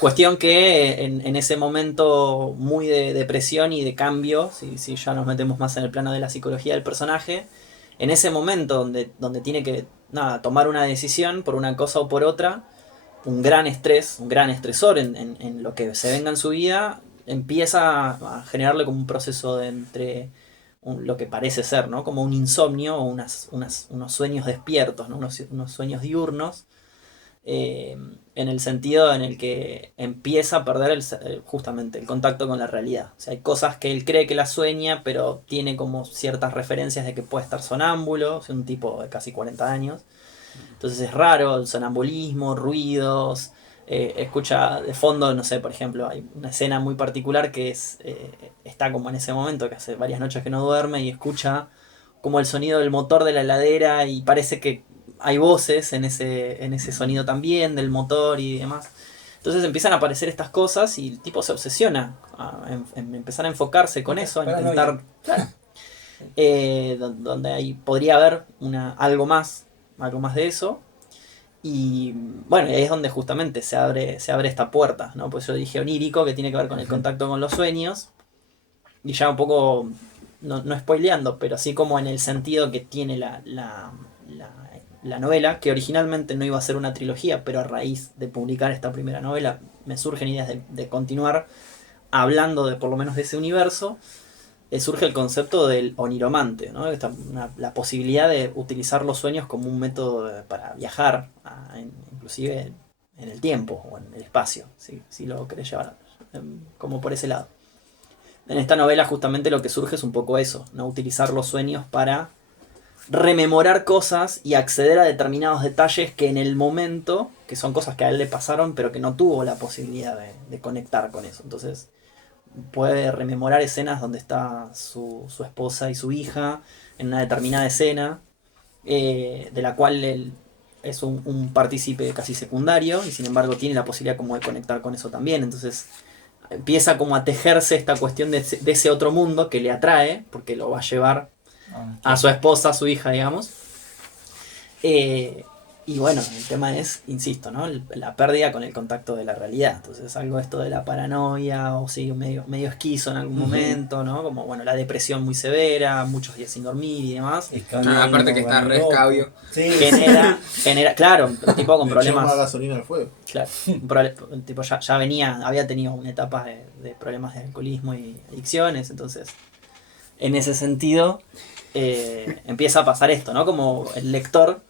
Cuestión que en ese momento muy de depresión y de cambio, si ya nos metemos más en el plano de la psicología del personaje, en ese momento donde tiene que tomar una decisión por una cosa o por otra, un gran estrés, un gran estresor en lo que se venga en su vida, empieza a generarle como un proceso de entre lo que parece ser, ¿no? Como un insomnio o unos sueños despiertos, ¿no? unos sueños diurnos, en el sentido en el que empieza a perder justamente el contacto con la realidad. O sea, hay cosas que él cree que las sueña, pero tiene como ciertas referencias de que puede estar sonámbulo, es un tipo de casi 40 años. Entonces es raro el sonambulismo, ruidos, escucha de fondo, no sé, por ejemplo, hay una escena muy particular que está como en ese momento, que hace varias noches que no duerme y escucha como el sonido del motor de la heladera y parece que hay voces en ese sonido también del motor y demás. Entonces empiezan a aparecer estas cosas y el tipo se obsesiona en empezar a enfocarse con eso, a intentar... Claro, donde ahí podría haber algo más de eso. Y bueno, ahí es donde justamente se abre esta puerta, ¿no? Pues yo dije onírico, que tiene que ver con el contacto con los sueños. Y ya un poco, no spoileando, pero así como en el sentido que tiene la novela, que originalmente no iba a ser una trilogía, pero a raíz de publicar esta primera novela me surgen ideas de continuar hablando por lo menos de ese universo. Surge el concepto del oniromante, ¿no? La posibilidad de utilizar los sueños como un método para viajar, inclusive en el tiempo o en el espacio, si lo querés llevar como por ese lado. En esta novela justamente lo que surge es un poco eso, ¿no? Utilizar los sueños para rememorar cosas y acceder a determinados detalles que en el momento, que son cosas que a él le pasaron, pero que no tuvo la posibilidad de conectar con eso. Entonces puede rememorar escenas donde está su esposa y su hija en una determinada escena, de la cual él es un partícipe casi secundario y sin embargo tiene la posibilidad como de conectar con eso también. Entonces empieza como a tejerse esta cuestión de ese otro mundo que le atrae, porque lo va a llevar a su esposa, a su hija, digamos. Y bueno, el tema es, insisto, ¿no? La pérdida con el contacto de la realidad. Entonces algo esto de la paranoia, o sí, medio esquizo en algún momento, ¿no? Como, bueno, la depresión muy severa, muchos días sin dormir y demás. Aparte que está re escabio. Sí. Genera, claro, un tipo con Le problemas. echó más gasolina al fuego. Claro, un tipo ya había tenido una etapa de problemas de alcoholismo y adicciones, entonces en ese sentido empieza a pasar esto, ¿no? Como el lector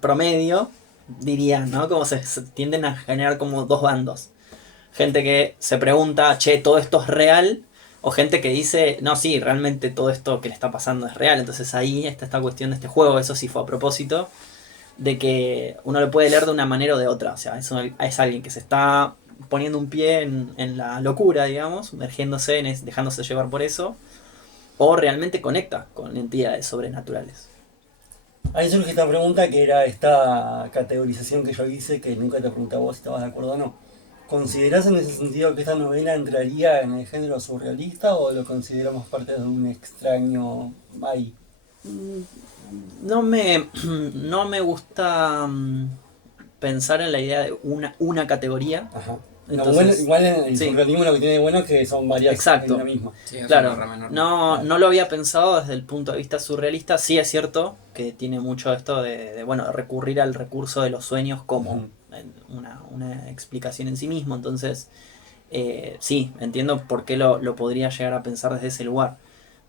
promedio diría, ¿no? Como se tienden a generar como dos bandos. Gente que se pregunta, che, ¿todo esto es real? O gente que dice, no, sí, realmente todo esto que le está pasando es real. Entonces ahí está esta cuestión de este juego, eso sí fue a propósito, de que uno lo puede leer de una manera o de otra. O sea, es alguien que se está poniendo un pie en la locura, digamos, sumergiéndose dejándose llevar por eso, o realmente conecta con entidades sobrenaturales. Ahí surge esta pregunta que era esta categorización que yo hice, que nunca te pregunté a vos si estabas de acuerdo o no. ¿considerás en ese sentido que esta novela entraría en el género surrealista o lo consideramos parte de un extraño ahí? No me gusta pensar en la idea de una categoría. Ajá. Entonces, igual en el sí. surrealismo lo que tiene de bueno es que son varias Exacto. en la misma. Sí, es Claro, una rama enorme. no lo había pensado desde el punto de vista surrealista. Sí es cierto que tiene mucho esto de bueno, recurrir al recurso de los sueños como Ujú. una explicación en sí mismo. Entonces, sí, entiendo por qué lo podría llegar a pensar desde ese lugar.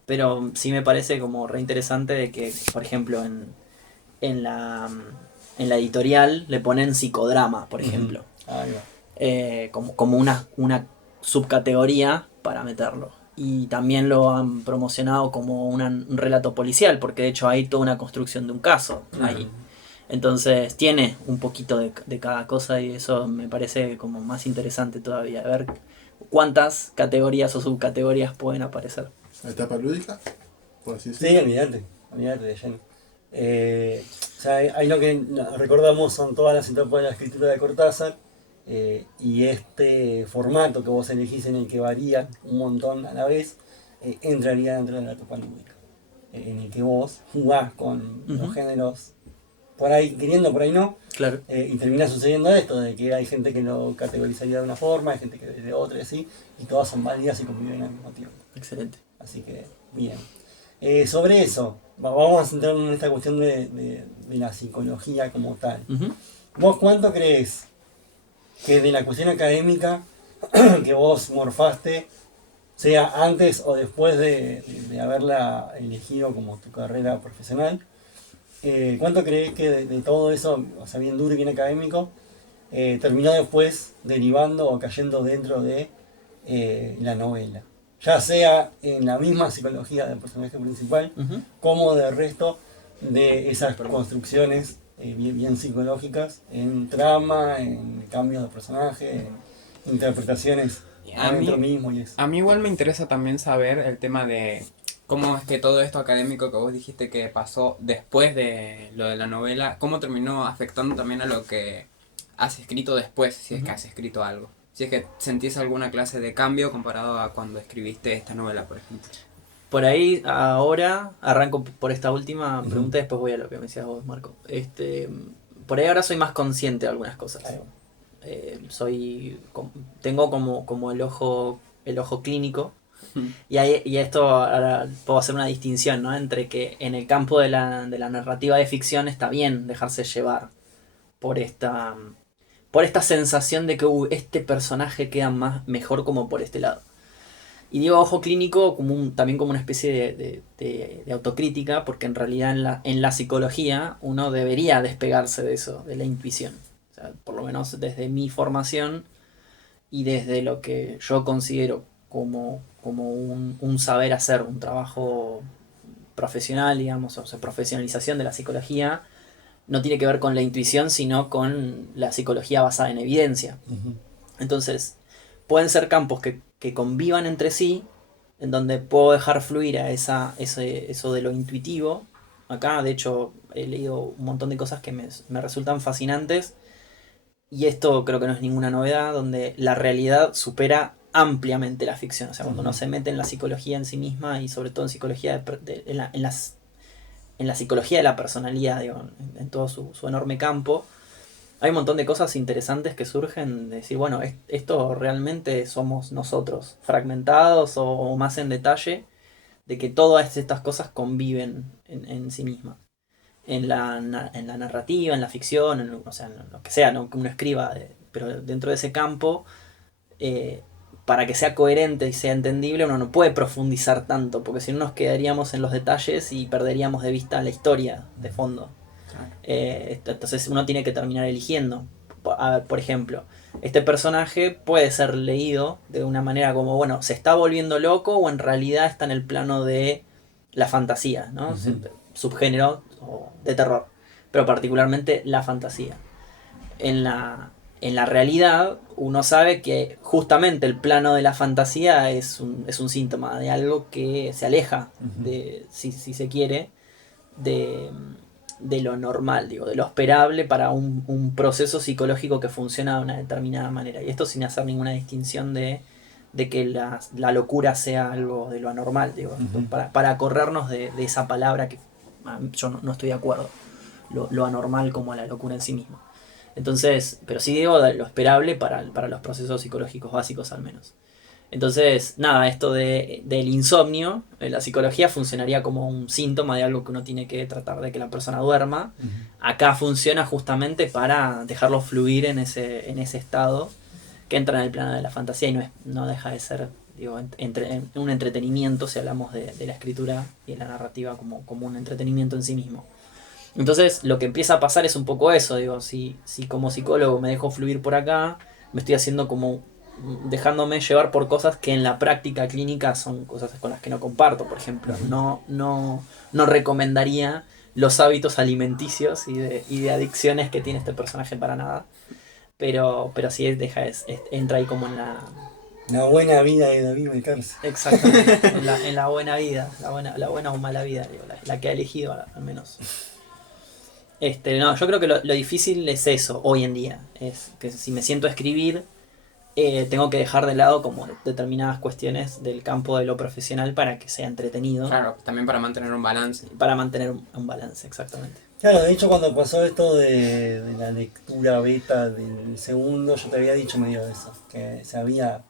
Pero sí me parece como re interesante de que, por ejemplo, en la, en la editorial le ponen psicodrama, por ejemplo. Ahí va. Como una subcategoría para meterlo. Y también lo han promocionado como un relato policial, porque de hecho hay toda una construcción de un caso ahí. Entonces tiene un poquito de cada cosa y eso me parece como más interesante todavía. Ver cuántas categorías o subcategorías pueden aparecer. ¿La etapa lúdica? Por así Sí, decirlo. olvídate de lleno. O sea, ahí lo que recordamos son todas las etapas de la escritura de Cortázar y este formato que vos elegís en el que varía un montón a la vez, entraría dentro de la etapa lúdica, en el que vos jugás con los Ujú. géneros, por ahí queriendo, por ahí no, Claro. y termina sucediendo esto, de que hay gente que lo categorizaría de una forma, hay gente que de otra y así, y todas son válidas y conviven al mismo tiempo. Excelente. Así que, bien. Sobre eso, vamos a centrarnos en esta cuestión de la psicología como tal. Ujú. ¿Vos cuánto crees que de la cuestión académica que vos morfaste, sea antes o después de haberla elegido como tu carrera profesional, cuánto crees que de todo eso, o sea, bien duro y bien académico, terminó después derivando o cayendo dentro de la novela? Ya sea en la misma psicología del personaje principal, Ujú. como del resto de esas construcciones bien psicológicas, en trama, en cambios de personaje, en interpretaciones A adentro mí, mismo y eso. a mí igual me interesa también saber el tema de cómo es que todo esto académico que vos dijiste que pasó después de lo de la novela, cómo terminó afectando también a lo que has escrito después, si es que has escrito algo. Si es que sentís alguna clase de cambio comparado a cuando escribiste esta novela, por ejemplo. Por ahí ahora arranco por esta última Ujú. pregunta y después voy a lo que me decías vos, Marco. Por ahí ahora soy más consciente de algunas cosas. Ahí va. Tengo como el ojo clínico y esto ahora puedo hacer una distinción, ¿no? Entre que en el campo de la narrativa de ficción está bien dejarse llevar por esta sensación de que este personaje queda mejor como por este lado. Y digo ojo clínico también como una especie de autocrítica, porque en realidad en la psicología uno debería despegarse de eso, de la intuición. O sea, por lo menos desde mi formación y desde lo que yo considero como un saber hacer, un trabajo profesional, digamos, o sea, profesionalización de la psicología, no tiene que ver con la intuición, sino con la psicología basada en evidencia. Ujú. Entonces, pueden ser campos que convivan entre sí, en donde puedo dejar fluir a eso de lo intuitivo. Acá, de hecho, he leído un montón de cosas que me resultan fascinantes, y esto creo que no es ninguna novedad, donde la realidad supera ampliamente la ficción. O sea, cuando uno se mete en la psicología en sí misma, y sobre todo en psicología en la psicología de la personalidad, digo, en todo su enorme campo, hay un montón de cosas interesantes que surgen de decir, bueno, esto realmente somos nosotros, fragmentados o más en detalle, de que todas estas cosas conviven en sí mismas. En la narrativa, en la ficción, o sea, en lo que sea, ¿no? Que uno escriba, pero dentro de ese campo, para que sea coherente y sea entendible, uno no puede profundizar tanto, porque si no nos quedaríamos en los detalles y perderíamos de vista la historia de fondo. Entonces uno tiene que terminar eligiendo. A ver, por ejemplo, este personaje puede ser leído de una manera como, bueno, se está volviendo loco o en realidad está en el plano de la fantasía, ¿no? Ujú. Subgénero de terror, pero particularmente la fantasía. En la realidad uno sabe que justamente el plano de la fantasía es un síntoma de algo que se aleja, Ujú. si se quiere, de de lo normal, digo, de lo esperable para un proceso psicológico que funciona de una determinada manera. Y esto sin hacer ninguna distinción de que la locura sea algo de lo anormal, digo, para corrernos de esa palabra que yo no estoy de acuerdo, lo anormal como la locura en sí misma. Entonces, pero sí digo de lo esperable para los procesos psicológicos básicos al menos. Entonces, nada, esto del insomnio, la psicología funcionaría como un síntoma de algo que uno tiene que tratar de que la persona duerma. Acá funciona justamente para dejarlo fluir en ese estado que entra en el plano de la fantasía y no deja de ser, digo, un entretenimiento si hablamos de la escritura y de la narrativa como un entretenimiento en sí mismo. Entonces, lo que empieza a pasar es un poco eso, digo, si como psicólogo me dejo fluir por acá, me estoy haciendo como dejándome llevar por cosas que en la práctica clínica son cosas con las que no comparto. Por ejemplo, no recomendaría los hábitos alimenticios y de adicciones que tiene este personaje para nada, pero sí entra ahí como en la buena vida de David Becars. exactamente, en la buena vida, la buena o mala vida, digo, la que ha elegido al menos. No, yo creo que lo difícil es eso hoy en día, es que si me siento a escribir, tengo que dejar de lado como determinadas cuestiones del campo de lo profesional para que sea entretenido. Claro, también para mantener un balance. Para mantener un balance, exactamente. Claro, de hecho cuando pasó esto de la lectura beta del segundo, yo te había dicho medio de eso, que se había,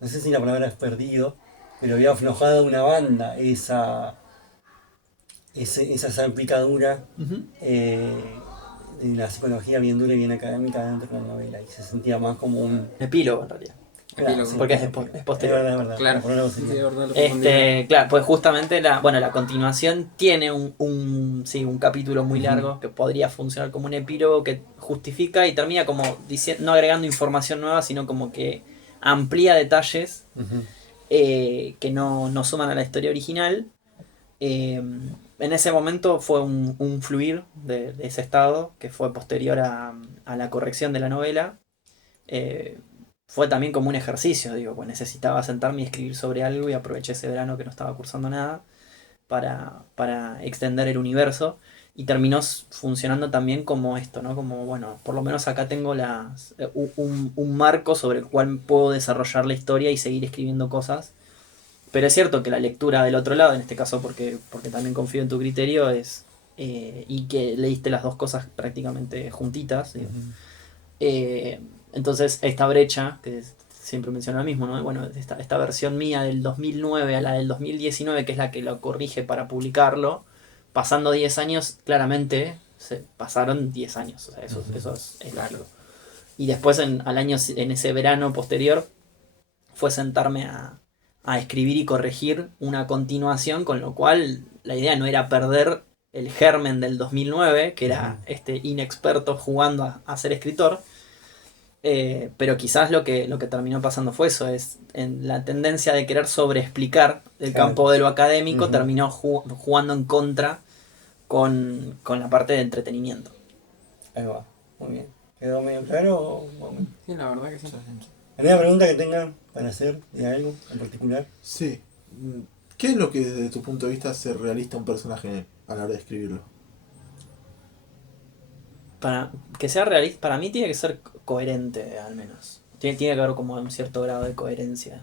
no sé si la palabra es perdido, pero había aflojado una banda esa salpicadura de la psicología bien dura y bien académica dentro de la novela, y se sentía más como un epílogo en realidad. Epílogo. Sí, Porque es posterior. Es verdad, Claro. por algo sería. Sí, de verdad, lo Claro, pues justamente la continuación tiene un capítulo muy largo que podría funcionar como un epílogo que justifica y termina como no agregando información nueva, sino como que amplía detalles que no suman a la historia original. En ese momento fue un fluir de ese estado que fue posterior a la corrección de la novela. Fue también como un ejercicio, digo, pues necesitaba sentarme y escribir sobre algo y aproveché ese verano que no estaba cursando nada para extender el universo y terminó funcionando también como esto, ¿no? Como, bueno, por lo menos acá tengo un marco sobre el cual puedo desarrollar la historia y seguir escribiendo cosas. Pero es cierto que la lectura del otro lado, en este caso porque también confío en tu criterio, es y que leíste las dos cosas prácticamente juntitas, digo. Entonces esta brecha, que siempre menciono lo mismo, ¿no? Bueno, esta versión mía del 2009 a la del 2019, que es la que lo corrige para publicarlo, pasando 10 años, claramente se pasaron 10 años, o sea, eso es largo. Y después en ese verano posterior fue sentarme a escribir y corregir una continuación, con lo cual la idea no era perder el germen del 2009, que era este inexperto jugando a ser escritor, pero quizás lo que terminó pasando fue eso, es en la tendencia de querer sobreexplicar el campo de lo académico, terminó jugando en contra con la parte de entretenimiento. Ahí va, muy bien. ¿Quedó medio claro? Sí, la verdad que sí. ¿Alguna pregunta que tengan para hacer de algo en particular? Sí. ¿Qué es lo que desde tu punto de vista hace realista un personaje a la hora de escribirlo? Para que sea realista, para mí tiene que ser coherente, al menos. Tiene que haber como un cierto grado de coherencia.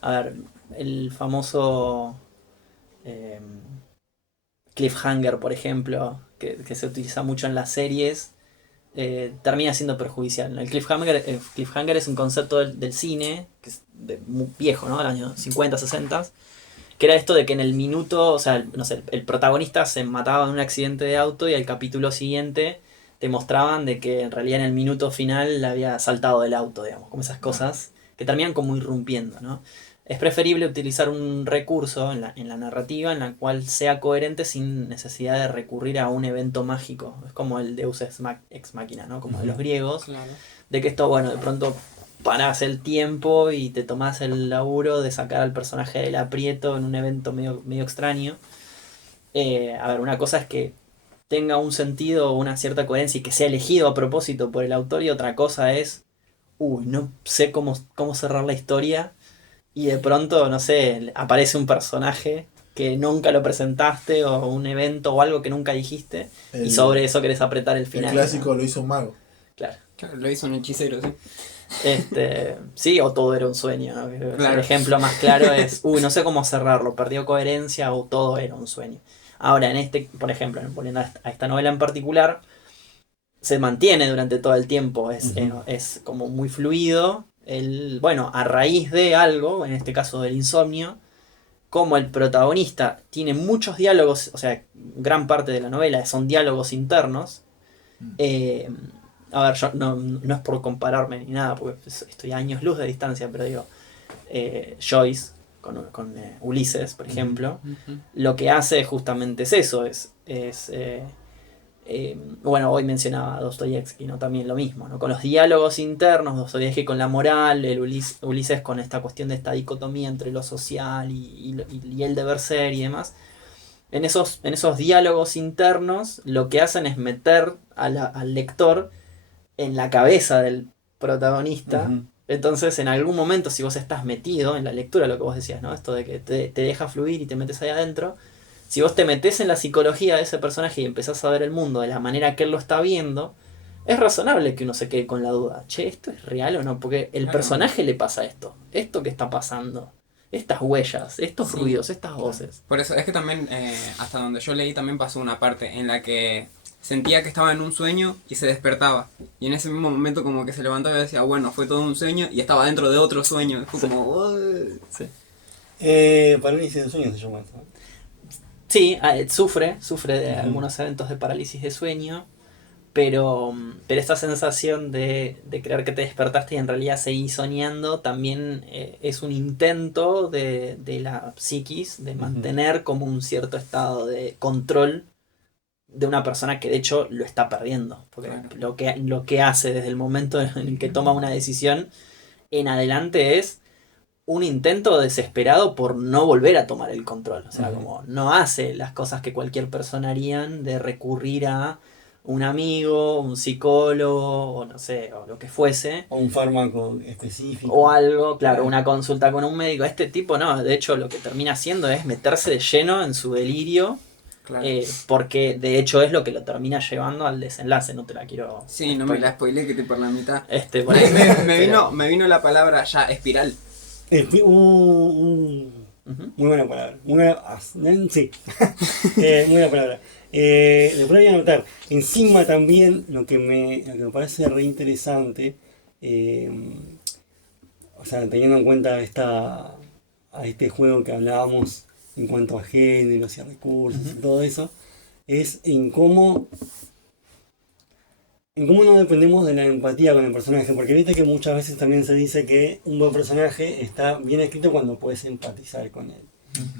A ver, el famoso cliffhanger, por ejemplo, que se utiliza mucho en las series, termina siendo perjudicial, ¿no? El cliffhanger es un concepto del cine, que es muy viejo, ¿no? Del año 50, 60, que era esto de que en el minuto, o sea, no sé, el protagonista se mataba en un accidente de auto y al capítulo siguiente te mostraban de que en realidad en el minuto final le había saltado del auto, digamos, como esas cosas que terminan como irrumpiendo, ¿no? Es preferible utilizar un recurso en la narrativa en la cual sea coherente sin necesidad de recurrir a un evento mágico. Es como el Deus ex machina, ¿no? Como de los griegos. Claro. De que esto, bueno, de pronto parás el tiempo y te tomás el laburo de sacar al personaje del aprieto en un evento medio extraño. A ver, una cosa es que tenga un sentido o una cierta coherencia y que sea elegido a propósito por el autor, y otra cosa es, no sé cómo cerrar la historia, y de pronto, no sé, aparece un personaje que nunca lo presentaste o un evento o algo que nunca dijiste y El- sobre eso querés apretar el El final. clásico ¿no? lo hizo un mago. Claro. Claro, lo hizo un hechicero, sí. Sí, o todo era un sueño, ¿no? Creo que Claro. el ejemplo más claro es, no sé cómo cerrarlo, perdió coherencia o todo era un sueño. Ahora, por ejemplo, volviendo a esta novela en particular, se mantiene durante todo el tiempo, es como muy fluido. Bueno, a raíz de algo, en este caso del insomnio, como el protagonista tiene muchos diálogos, o sea, gran parte de la novela son diálogos internos. eh, a ver, yo no es por compararme ni nada, porque estoy a años luz de distancia, pero digo, Joyce con Ulises, por ejemplo, lo que hace justamente es eso, bueno, hoy mencionaba a Dostoyevsky, ¿no? También lo mismo, ¿no? Con los diálogos internos, Dostoyevsky con la moral, Ulises con esta cuestión de esta dicotomía entre lo social y el deber ser y demás. En esos diálogos internos, lo que hacen es meter al lector en la cabeza del protagonista. Entonces, en algún momento, si vos estás metido en la lectura, lo que vos decías, ¿no? Esto de que te deja fluir y te metes ahí adentro. Si vos te metés en la psicología de ese personaje y empezás a ver el mundo de la manera que él lo está viendo, es razonable que uno se quede con la duda. Che, ¿esto es real o no? Porque el personaje le pasa esto. Esto que está pasando. Estas huellas, estos ruidos, estas voces. Por eso, es que también, hasta donde yo leí, también pasó una parte en la que sentía que estaba en un sueño y se despertaba. Y en ese mismo momento como que se levantaba y decía, bueno, fue todo un sueño y estaba dentro de otro sueño. Fue como... "Uy". Sí. Parálisis de sueño se llama esto. Sí, sufre de algunos eventos de parálisis de sueño, pero esta sensación de creer que te despertaste y en realidad seguís soñando también es un intento de la psiquis de mantener como un cierto estado de control de una persona que de hecho lo está perdiendo, porque lo que hace desde el momento en el que toma una decisión en adelante es un intento desesperado por no volver a tomar el control. O sea, como no hace las cosas que cualquier persona harían de recurrir a un amigo, un psicólogo, o no sé, o lo que fuese. O un fármaco específico. O algo, claro, una consulta con un médico. Este tipo no, de hecho lo que termina haciendo es meterse de lleno en su delirio. Claro. Porque de hecho es lo que lo termina llevando al desenlace, no te la quiero... Sí, no me la spoilé que te por la mitad. Por ahí, me vino la palabra ya, espiral. Muy buena palabra. Sí. Muy buena palabra. Después voy a anotar. Encima también lo que me parece re interesante, o sea, teniendo en cuenta a este juego que hablábamos en cuanto a géneros y a recursos y todo eso, es en cómo no dependemos de la empatía con el personaje, porque viste que muchas veces también se dice que un buen personaje está bien escrito cuando puedes empatizar con él.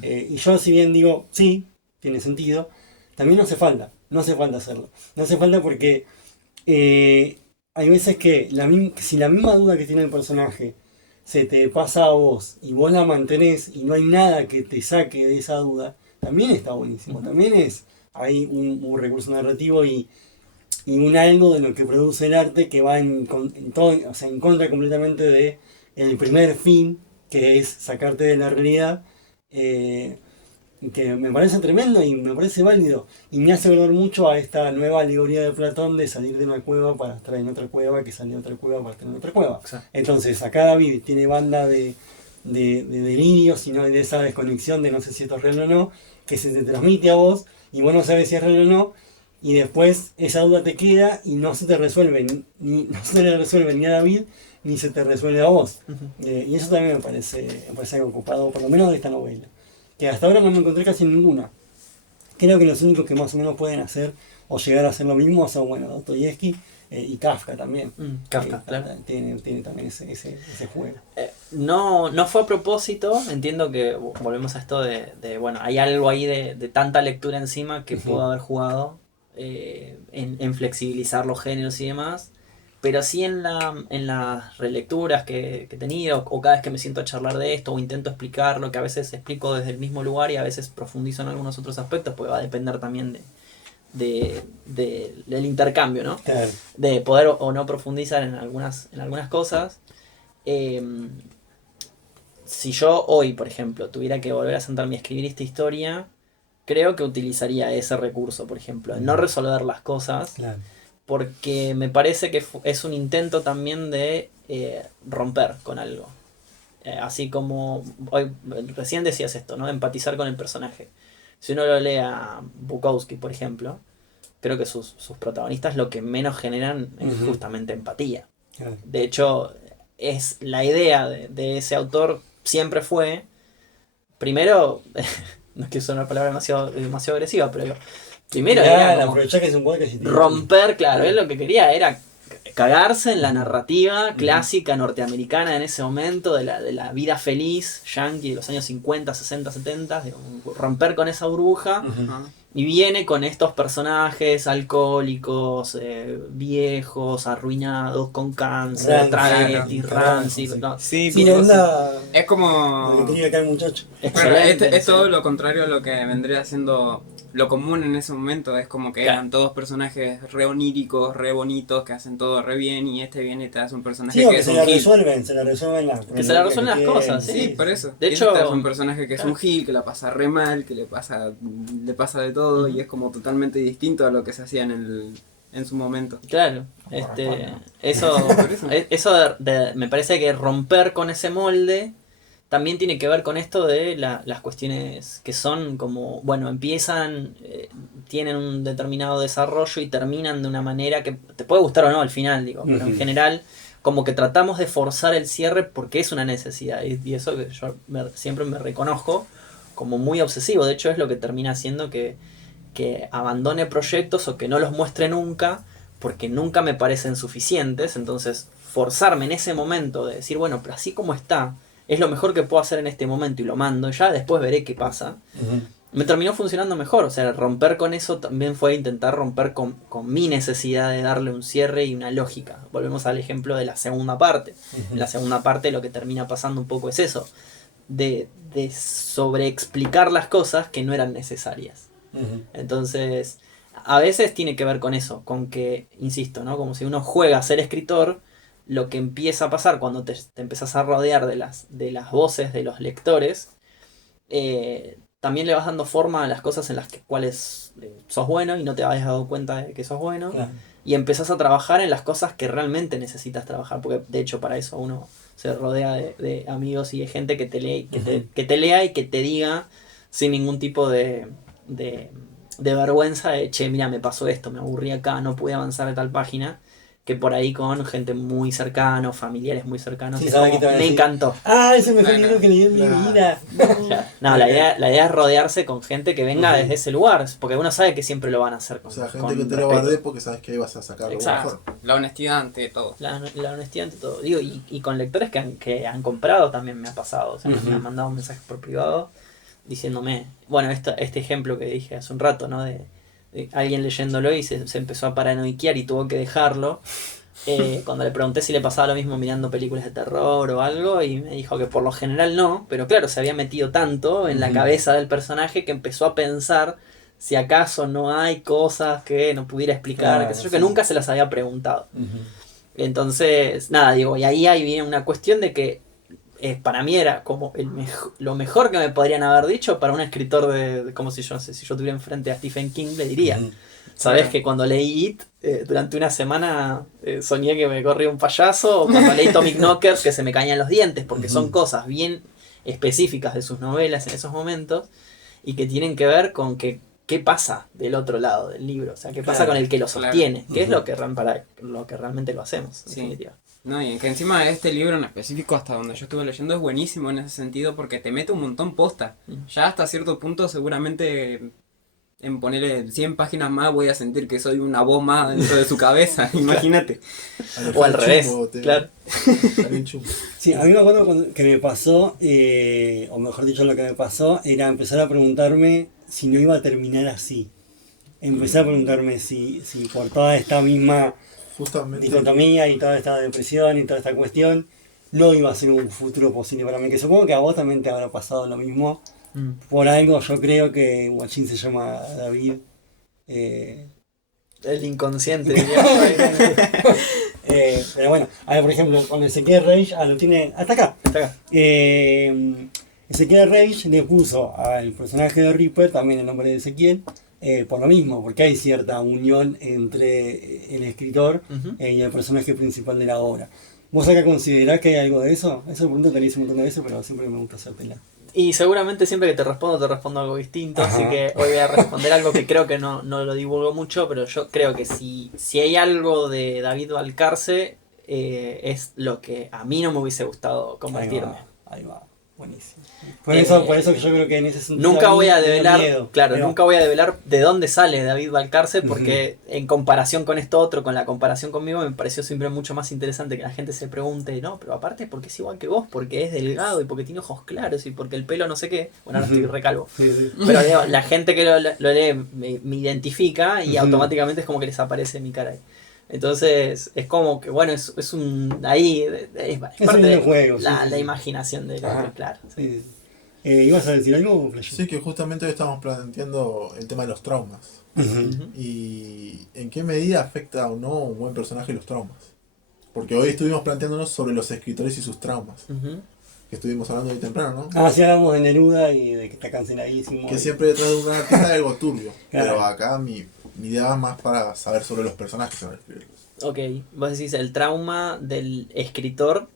Y yo si bien digo, sí, tiene sentido, también no hace falta hacerlo. No hace falta porque hay veces que si la misma duda que tiene el personaje se te pasa a vos y vos la mantenés y no hay nada que te saque de esa duda, también está buenísimo. También hay un recurso narrativo y un algo de lo que produce el arte que va en contra completamente de el primer fin, que es sacarte de la realidad, que me parece tremendo y me parece válido. Y me hace volver mucho a esta nueva alegoría de Platón de salir de una cueva para estar en otra cueva, que salir de otra cueva para estar en otra cueva. Exacto. Entonces, acá David tiene banda de delirios y no de esa desconexión de no sé si esto es real o no, que se te transmite a vos y vos no sabes si es real o no. Y después esa duda te queda y no se te resuelve, no se le resuelve ni a David, ni se te resuelve a vos. Y eso también me parece algo ocupado, por lo menos de esta novela. Que hasta ahora no me encontré casi ninguna. Creo que los únicos que más o menos pueden hacer o llegar a hacer lo mismo son, bueno, Dostoyevsky y Kafka también. Kafka, claro. Tiene también ese juego. No fue a propósito, entiendo que volvemos a esto de bueno, hay algo ahí de tanta lectura encima que pudo haber jugado en flexibilizar los géneros y demás, pero sí en las relecturas que he tenido, o cada vez que me siento a charlar de esto, o intento explicarlo, que a veces explico desde el mismo lugar y a veces profundizo en algunos otros aspectos, porque va a depender también del intercambio, ¿no? Claro. De poder o no profundizar en algunas cosas. si yo hoy, por ejemplo, tuviera que volver a sentarme a escribir esta historia, creo que utilizaría ese recurso, por ejemplo, de no resolver las cosas, Claro. porque me parece que es un intento también de romper con algo. Así como hoy, recién decías esto, ¿no? Empatizar con el personaje. Si uno lo lee a Bukowski, por ejemplo, creo que sus protagonistas lo que menos generan es Ujú. justamente empatía. Claro. De hecho, es la idea de ese autor siempre fue, primero, no es que sea una palabra demasiado agresiva, pero digo, primero Mirá, era como aprovechá que es un podcast y te- romper, claro, él lo que quería era cagarse en la narrativa clásica norteamericana en ese momento de la vida feliz yankee de los años 50, 60, 70, romper con esa burbuja. Ujú. Ajá. Y viene con estos personajes alcohólicos, viejos, arruinados, con cáncer, Rancio, travestis, claro, rancio. sí. No, Sí, Sí, tipo, onda. es Lo que como... tenía acá el muchacho. Claro, excelente. es todo lo contrario a lo que vendría siendo lo común en ese momento. Es como que Claro. eran todos personajes re oníricos, re bonitos, que hacen todo re bien. Y este viene y te hace un personaje Sí, o que que es se un la gil. resuelven las Que se la resuelven las que cosas, tienen, Sí, por eso. De Y hecho, este es un personaje que es claro. un gil, que la pasa re mal, que le pasa de todo. Ujú. Y es como totalmente distinto a lo que se hacía en su momento. Claro, Como este, responde, ¿no? eso, Por eso. eso me parece que romper con ese molde también tiene que ver con esto de las cuestiones que son como, bueno, empiezan, tienen un determinado desarrollo y terminan de una manera que te puede gustar o no al final, digo, pero en Ujú. general como que tratamos de forzar el cierre porque es una necesidad y eso que yo siempre me reconozco como muy obsesivo, de hecho es lo que termina haciendo que abandone proyectos o que no los muestre nunca porque nunca me parecen suficientes, entonces forzarme en ese momento de decir, bueno, pero así como está, es lo mejor que puedo hacer en este momento y lo mando, ya después veré qué pasa, Ujú. me terminó funcionando mejor, o sea, romper con eso también fue intentar romper con mi necesidad de darle un cierre y una lógica. Volvemos al ejemplo de la segunda parte. Ujú. En la segunda parte lo que termina pasando un poco es eso, de sobreexplicar las cosas que no eran necesarias. Ujú. Entonces, a veces tiene que ver con eso, con que, insisto, ¿no? Como si uno juega a ser escritor, lo que empieza a pasar cuando te empezás a rodear de las voces de los lectores, también le vas dando forma a las cosas en las cuales sos bueno y no te habías dado cuenta de que sos bueno, Claro. y empezás a trabajar en las cosas que realmente necesitas trabajar, porque de hecho para eso uno se rodea de amigos y de gente que te lee, que te lea y que te diga sin ningún tipo de vergüenza de, che, mira, me pasó esto, me aburrí acá, no pude avanzar de tal página, que por ahí con gente muy cercana, familiares muy cercanos, Sí, es sabe como, que te van a me decir, encantó. Ah, es el mejor Claro. libro que leí en mi Claro. vida. No, la idea es rodearse con gente que venga Ujú. desde ese lugar, porque uno sabe que siempre lo van a hacer con O sea, gente con que te lo respeto. bardee porque sabes que ahí vas a sacar lo Exacto. mejor. La honestidad ante todo. La honestidad ante todo. Digo, y con lectores que han comprado también me ha pasado. O sea, Ujú. me han mandado mensajes por privado diciéndome, bueno, este ejemplo que dije hace un rato, ¿no? De alguien leyéndolo y se empezó a paranoiquear y tuvo que dejarlo. Cuando le pregunté si le pasaba lo mismo mirando películas de terror o algo, y me dijo que por lo general no, pero claro, se había metido tanto en la Ujú. cabeza del personaje que empezó a pensar si acaso no hay cosas que no pudiera explicar, Claro, qué sé yo, sí. que nunca se las había preguntado. Ujú. Entonces, nada, digo, y ahí viene una cuestión de que para mí era como lo mejor que me podrían haber dicho para un escritor como si yo, no sé, si yo tuviera enfrente a Stephen King, le diría. Ujú. Sabes Claro. que cuando leí It, durante una semana soñé que me corría un payaso, o cuando leí Atomic Knockers que se me caían los dientes, porque son Ujú. cosas bien específicas de sus novelas en esos momentos y que tienen que ver con qué pasa del otro lado del libro, o sea, qué pasa Claro, con el que lo claro. sostiene, que es Ujú. para lo que realmente lo hacemos, en Sí. definitiva. No, y que encima este libro en específico, hasta donde yo estuve leyendo, es buenísimo en ese sentido porque te mete un montón posta. Ya hasta cierto punto seguramente en ponerle 100 páginas más voy a sentir que soy una voz más dentro de su cabeza, imagínate. O al revés, Chumbo, te- claro. Está bien chumbo. Sí, a mí me acuerdo que me pasó, o mejor dicho, lo que me pasó era empezar a preguntarme si no iba a terminar así. Empecé a preguntarme si por toda esta misma Justamente. dicotomía y toda esta depresión y toda esta cuestión no iba a ser un futuro posible para mí. Que supongo que a vos también te habrá pasado lo mismo. Por algo yo creo que Guachín se llama David. El inconsciente, diría yo. Pero bueno, a ver, por ejemplo, con Ezequiel Rage, lo tiene hasta acá. Está acá. Ezequiel Rage le puso al personaje de Reaper también el nombre de Ezequiel, por lo mismo, porque hay cierta unión entre el escritor Ujú. y el personaje principal de la obra. ¿Vos acá considerás que hay algo de eso? Esa pregunta te la hice un montón de veces, pero siempre me gusta hacértela. Y seguramente siempre que te respondo algo distinto, Ajá. así que hoy voy a responder algo que creo que no lo divulgo mucho, pero yo creo que si hay algo de David Balcarce, es lo que a mí no me hubiese gustado convertirme. Ahí va, buenísimo. Por eso que yo creo que en ese sentido... Nunca voy a mí me da develar, miedo. claro, Pero- nunca voy a develar de dónde sale David Balcarce, porque en comparación con esto otro, con la comparación conmigo, me pareció siempre mucho más interesante que la gente se pregunte, no, pero aparte porque es igual que vos, porque es delgado y porque tiene ojos claros y porque el pelo no sé qué. Bueno, ahora estoy recalvo. Sí, sí. Pero digo, la gente que lo lee me identifica y Ujú. automáticamente es como que les aparece mi cara ahí. Entonces es como que, bueno, es un... Ahí es parte un de videojuego, sí, la sí, sí. imaginación del Ajá. otro, claro. Sí, sí. ¿Ibas a decir algo, Flash? Sí, que justamente hoy estamos planteando el tema de los traumas. Ujú. Ujú. Y en qué medida afecta o no un buen personaje los traumas. Porque hoy estuvimos planteándonos sobre los escritores y sus traumas. Ujú. Que estuvimos hablando hoy temprano, ¿no? Ah, sí, hablamos de Neruda y de que está canceladísimo. Que siempre detrás de un gran artista hay algo turbio. Claro. Pero acá mi idea va más para saber sobre los personajes al escribirlos. Ok, vos decís el trauma del escritor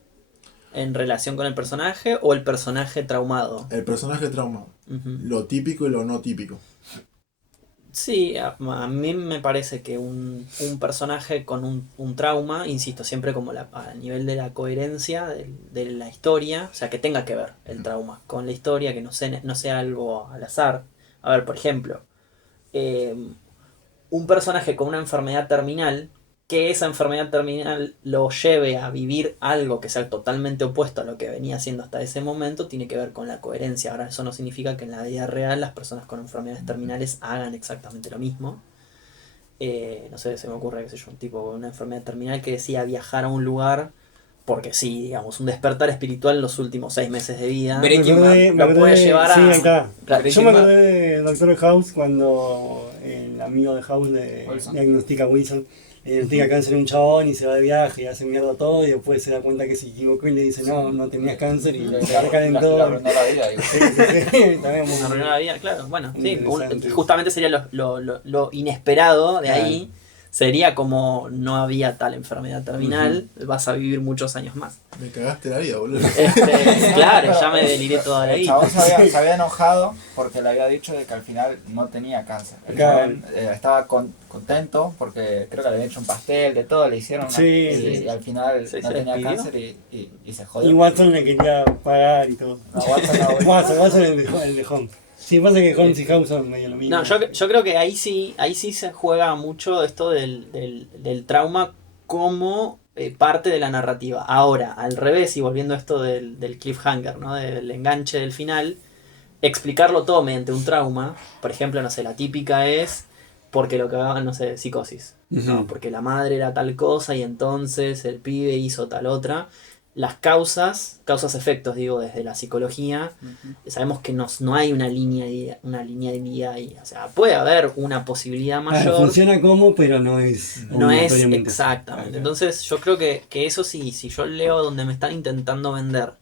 en relación con el personaje o el personaje traumado. El personaje traumado. Ujú. Lo típico y lo no típico. Sí, a mí me parece que un personaje con un trauma, insisto, siempre como a nivel de la coherencia de la historia, o sea, que tenga que ver el trauma con la historia, que no sea algo al azar. A ver, por ejemplo, un personaje con una enfermedad terminal, que esa enfermedad terminal lo lleve a vivir algo que sea totalmente opuesto a lo que venía haciendo hasta ese momento, tiene que ver con la coherencia. Ahora, eso no significa que en la vida real las personas con enfermedades terminales hagan exactamente lo mismo. No sé, se me ocurre, qué sé yo, un tipo con una enfermedad terminal que decía viajar a un lugar porque sí, digamos, un despertar espiritual en los últimos 6 meses de vida. Me Breaking acordé- Bad. me Lo acordé puede de- llevar a- Sí, ahí está. Claro, Yo me Breaking acordé de Doctor House cuando el amigo de House le Wilson. diagnostica a Wilson. Le diagnostica cáncer a un chabón y se va de viaje y hace mierda todo y después se da cuenta que se equivocó y le dice no tenías cáncer y Le se recalentó. arruinó la vida. Sí, sí, sí. También muy- Una arruinó la vida, claro. Bueno, sí, Interesante. justamente sería lo inesperado de ahí. Sería como no había tal enfermedad terminal, vas a vivir muchos años más. Me cagaste la vida, boludo. Claro, ya me deliré toda la El vida. chabón se había enojado porque le había dicho de que al final no tenía cáncer. El Claro. chabón estaba contento porque creo que le habían hecho un pastel, de todo, le hicieron una, Sí, y, sí. y al final Sí, no se tenía despidió. cáncer y se Y jodió. Watson le quería pagar y todo. No, Watson no, Watson el de Holmes. Sí, pasa que Holmes y House son medio lo mismo. No, yo creo que ahí sí se juega mucho esto del trauma como parte de la narrativa. Ahora, al revés, y volviendo a esto del cliffhanger, ¿no? Del enganche del final, explicarlo todo mediante un trauma, por ejemplo, no sé, la típica es porque lo que hagan, no sé, psicosis, ¿no? Ujú. Porque la madre era tal cosa y entonces el pibe hizo tal otra. Las causas-efectos, digo, desde la psicología, sabemos que no hay una línea de vida ahí. O sea, puede haber una posibilidad Claro, mayor. funciona como, pero no es. No es obligatoriamente. exactamente. Claro. Entonces yo creo que eso sí, si yo leo donde me están intentando vender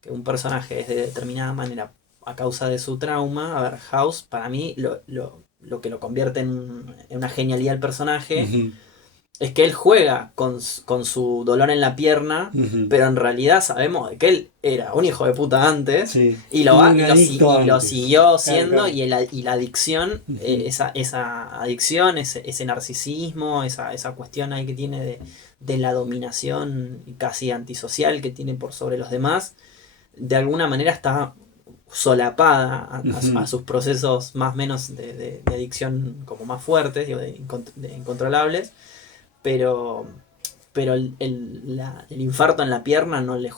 que un personaje es de determinada manera a causa de su trauma, a ver, House para mí lo que lo convierte en una genialidad del personaje Ujú, es que él juega con su dolor en la pierna, ujú. pero en realidad sabemos de que él era un hijo de puta antes. Sí. Y lo, Un y adicto lo antes. siguió siendo, claro. y la adicción, Ujú. esa adicción, ese narcisismo, esa cuestión ahí que tiene de la dominación casi antisocial que tiene por sobre los demás, de alguna manera está solapada Ujú. a sus procesos más o menos de adicción como más fuertes, digo, de incontrolables, pero el infarto en la pierna no le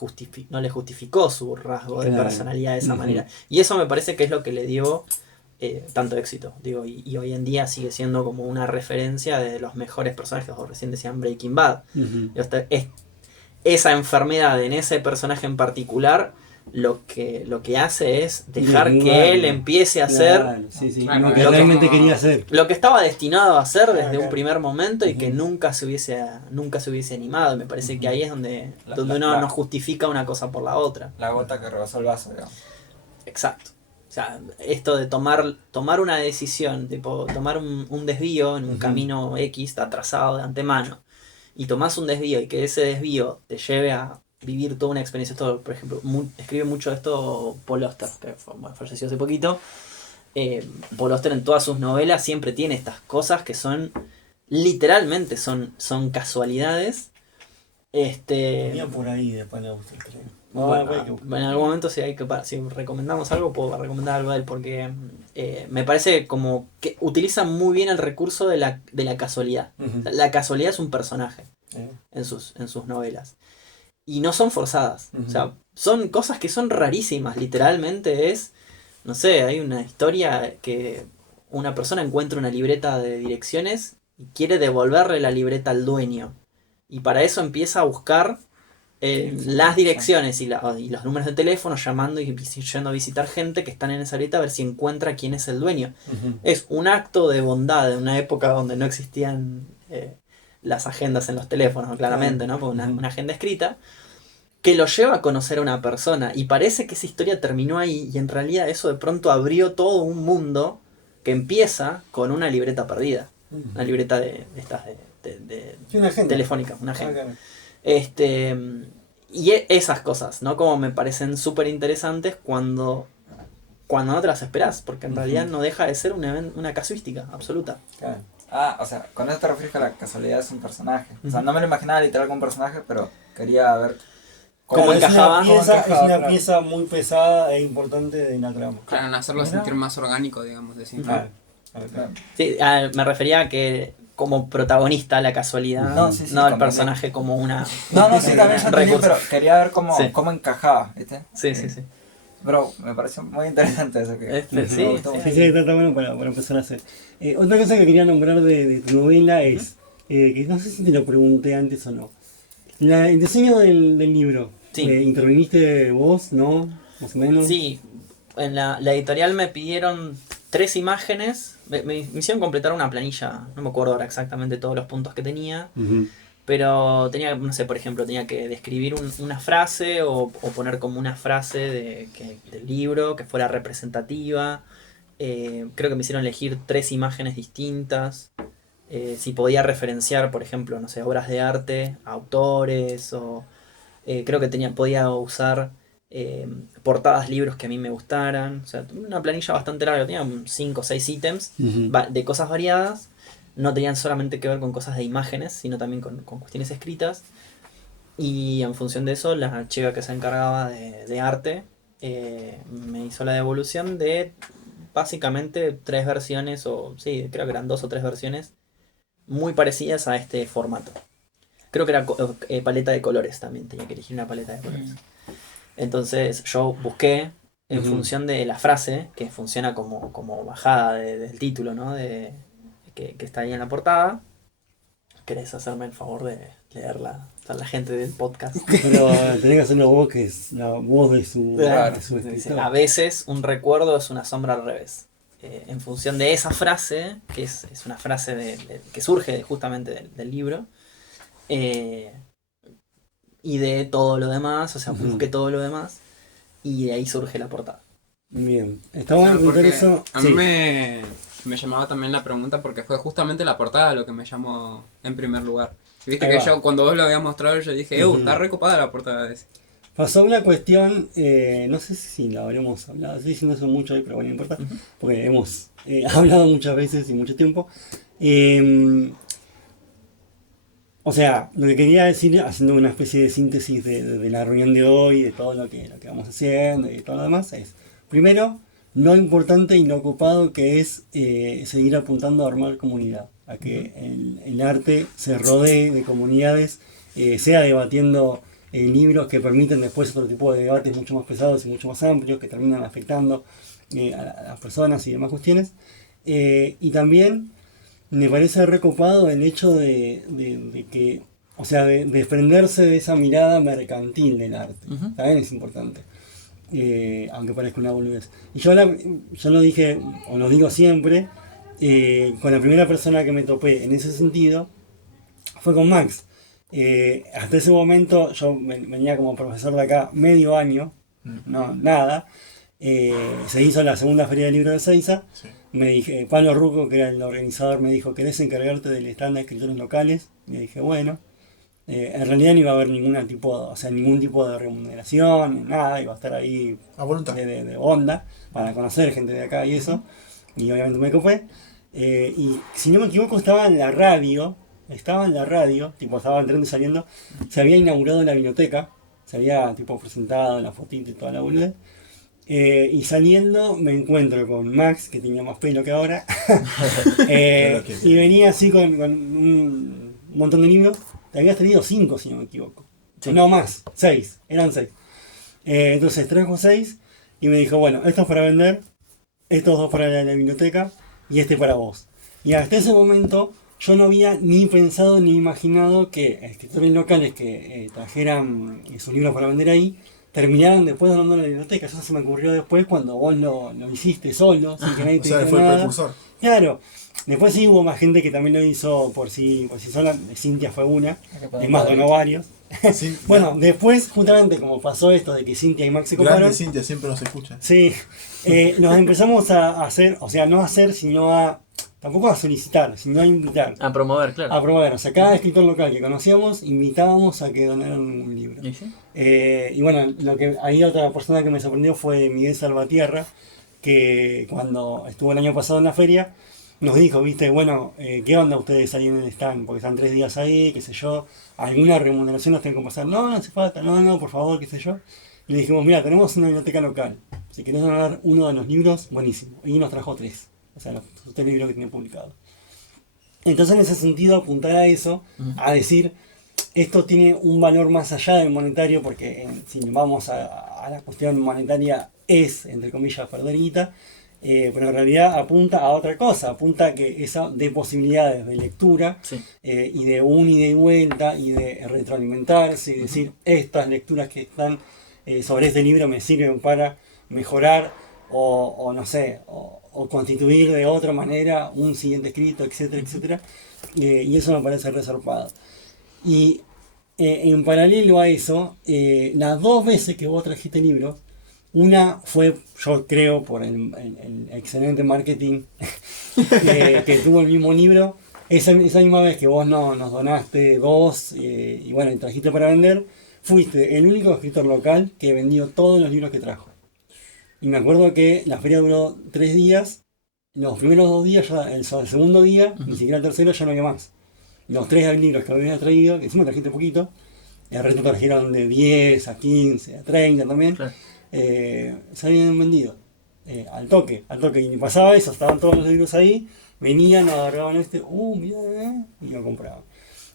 justificó su rasgo de Claro. personalidad de esa Ujú. manera. Y eso me parece que es lo que le dio tanto éxito. Digo, y hoy en día sigue siendo como una referencia de los mejores personajes, o recién decían Breaking Bad. Ujú. Esa enfermedad en ese personaje en particular lo que hace es dejar que Desnudarlo. él empiece a hacer Claro, sí, sí, Claro, lo que lo que realmente como- quería hacer. lo que estaba destinado a hacer desde Claro. un primer momento y que Ujú. nunca se hubiese animado. Me parece que ahí es donde uno no justifica una cosa por la otra. La gota que rebasó el vaso, digamos. Exacto. O sea, esto de tomar una decisión, tipo tomar un desvío en un Ujú. camino X, está trazado de antemano, y tomás un desvío y que ese desvío te lleve a vivir toda una experiencia. Esto, por ejemplo, escribe mucho de esto Paul Auster, que falleció hace poquito. Paul Auster en todas sus novelas siempre tiene estas cosas que son, literalmente, son casualidades. Venía por ahí de Palauster, creo. Bueno, Puede que- en algún momento si recomendamos algo, puedo recomendar algo de él, porque me parece como que utiliza muy bien el recurso de la casualidad. Ujú. O sea, la casualidad es un personaje Eh, en sus novelas. Y no son forzadas. Ujú. O sea, son cosas que son rarísimas. Literalmente no sé, hay una historia que una persona encuentra una libreta de direcciones y quiere devolverle la libreta al dueño. Y para eso empieza a buscar las direcciones y los números de teléfono, llamando y yendo a visitar gente que están en esa libreta a ver si encuentra quién es el dueño. Ujú. Es un acto de bondad de una época donde no existían las agendas en los teléfonos, claramente, ¿no? Porque Ujú. una agenda escrita que lo lleva a conocer a una persona. Y parece que esa historia terminó ahí y en realidad eso de pronto abrió todo un mundo que empieza con una libreta perdida. Una libreta de estas Sí, una agenda. telefónica, una agenda. Ah, claro. Y esas cosas, ¿no? Como me parecen súper interesantes cuando no te las esperás, porque en Ujú. realidad no deja de ser una casuística absoluta. Claro. Ah, o sea, con eso te refieres que la casualidad es un personaje. O sea, no me lo imaginaba literal como un personaje, pero quería ver ¿Cómo Claro, encajaba? Es una, pieza, ¿Cómo encajaba, es una claro? pieza muy pesada e importante de la trama. Claro, en hacerlo Mira. sentir más orgánico, digamos, de sí. Claro, claro, claro. Sí, me refería a que como protagonista la casualidad, No, sí, sí, no el comprendí. personaje como una... No, sí, también yo entendí, recurso. pero quería ver cómo, Sí. cómo encajaba, ¿viste? Sí, sí, sí. Bro, me pareció muy interesante eso que... Sí, me sí, gustó sí. mucho. Sí, sí, está bueno para empezar a hacer. Otra cosa que quería nombrar de tu novela es, que no sé si te lo pregunté antes o no, el diseño del libro. Sí. ¿Interviniste vos, no? Más o menos. Sí, en la editorial me pidieron 3 imágenes, me hicieron completar una planilla, no me acuerdo ahora exactamente todos los puntos que tenía, Ujú. pero tenía, no sé, por ejemplo, tenía que describir una frase o poner como una frase del libro que fuera representativa. Creo que me hicieron elegir 3 imágenes distintas. Si podía referenciar, por ejemplo, no sé, obras de arte, autores, o creo que podía usar portadas, libros que a mí me gustaran. O sea, una planilla bastante larga, tenía 5 o 6 ítems Ujú. de cosas variadas. No tenían solamente que ver con cosas de imágenes, sino también con cuestiones escritas. Y en función de eso, la chica que se encargaba de arte me hizo la devolución de básicamente 3 versiones, o sí, creo que eran 2 o 3 versiones muy parecidas a este formato. Creo que era paleta de colores también, tenía que elegir una paleta de colores. Entonces yo busqué en Ujú. función de la frase, que funciona como bajada del título, ¿no? Que está ahí en la portada. ¿Querés hacerme el favor de leerla? O sea, la gente del podcast. Pero tenés que hacer una voz que es la voz de su, Claro, de su dice, escritor. a veces un recuerdo es una sombra al revés. En función de esa frase, que es una frase que surge justamente del libro, y de todo lo demás, o sea, Ujú. busqué todo lo demás, y de ahí surge la portada. Bien. Está bueno Claro, preguntar porque eso. a mí me llamaba también la pregunta porque fue justamente la portada lo que me llamó en primer lugar. Y viste Ahí que va. yo cuando vos lo habías mostrado yo dije, Ujú. está recopada la portada de ese. Pasó una cuestión, no sé si la habremos hablado, estoy diciendo eso mucho hoy, pero bueno, no importa, porque hemos hablado muchas veces y mucho tiempo. O sea, lo que quería decir, haciendo una especie de síntesis de la reunión de hoy, de todo lo que vamos haciendo y todo lo demás, es, primero, lo importante y lo ocupado que es seguir apuntando a armar comunidad, a que el arte se rodee de comunidades, sea debatiendo libros que permiten después otro tipo de debates mucho más pesados y mucho más amplios, que terminan afectando a las personas y demás cuestiones. Y también me parece recopado el hecho de que, o sea, de desprenderse de esa mirada mercantil del arte. Ujú. También es importante. aunque parezca una boludez. Y yo lo dije, o lo digo siempre, con la primera persona que me topé en ese sentido fue con Max. Hasta ese momento yo venía como profesor de acá medio año, no, nada. Se hizo la segunda feria del libro de Seiza. Sí. Me dije, Pablo Rucco, que era el organizador, me dijo, ¿querés encargarte del stand de escritores locales? Y le dije, bueno. En realidad no iba a haber ningún tipo de remuneración, nada, iba a estar ahí A voluntad. de onda para conocer gente de acá y eso. Y obviamente me copé. Y si no me equivoco estaba en la radio, tipo estaba entrando y saliendo, se había inaugurado la biblioteca, se había tipo presentado la fotito y toda la boludez. Y saliendo me encuentro con Max, que tenía más pelo que ahora, Claro que sí. y venía así con un montón de libros. Te habías tenido 5 si no me equivoco. Sí. No más, 6, eran 6. Entonces trajo 6 y me dijo, bueno, estos para vender, estos 2 para la biblioteca y este para vos. Y hasta ese momento yo no había ni pensado ni imaginado que escritores locales que trajeran sus libros para vender ahí terminaran después donando en la biblioteca. Eso se me ocurrió después cuando vos lo hiciste solo, sin que nadie O te sea, dijera fue el nada. precursor. Claro. Después sí hubo más gente que también lo hizo por sí sola. Cintia fue una. Es más, donó varios. Sí, Bueno, después, justamente como pasó esto de que Cintia y Max se grande coparon, Cintia, siempre nos escucha. sí, nos empezamos a hacer, o sea, no a hacer, sino a, tampoco a solicitar, sino a invitar, A promover, claro. a promover. O sea, cada escritor local que conocíamos, invitábamos a que donaran un libro. ¿Y sí? Y bueno, ahí otra persona que me sorprendió fue Miguel Salvatierra, que cuando estuvo el año pasado en la feria, nos dijo, viste, bueno, ¿qué onda ustedes ahí en el stand? Porque están 3 días ahí, qué sé yo, alguna remuneración nos tienen que pasar, no hace falta, no, por favor, qué sé yo. Y le dijimos, mira, tenemos una biblioteca local, si querés donar uno de los libros, buenísimo. Y nos trajo 3, o sea, los 3 libros que tiene publicados. Entonces en ese sentido apuntar a eso, a decir, esto tiene un valor más allá del monetario, porque si vamos a la cuestión monetaria es, entre comillas, perder guita, pero en realidad apunta a otra cosa, apunta a que esa de posibilidades de lectura Sí. y de un ida y vuelta y de retroalimentarse y decir, estas lecturas que están sobre este libro me sirven para mejorar o no sé, o constituir de otra manera un siguiente escrito, etcétera, etcétera. Y eso me parece resarpado. Y en paralelo a eso, las 2 veces que vos trajiste libros, una fue, yo creo, por el excelente marketing que tuvo el mismo libro. Esa misma vez que vos nos donaste 2 y bueno, y trajiste para vender, fuiste el único escritor local que vendió todos los libros que trajo. Y me acuerdo que la feria duró 3 días. Los primeros 2 días, ya, el segundo día, ni siquiera el tercero, ya no había más. Los 3 libros que había traído, que encima trajiste poquito, el resto trajeron de 10 a 15, a 30 también, Claro. se habían vendido. Al toque. Y me pasaba eso, estaban todos los libros ahí, venían, agarraban mirá, y lo compraban.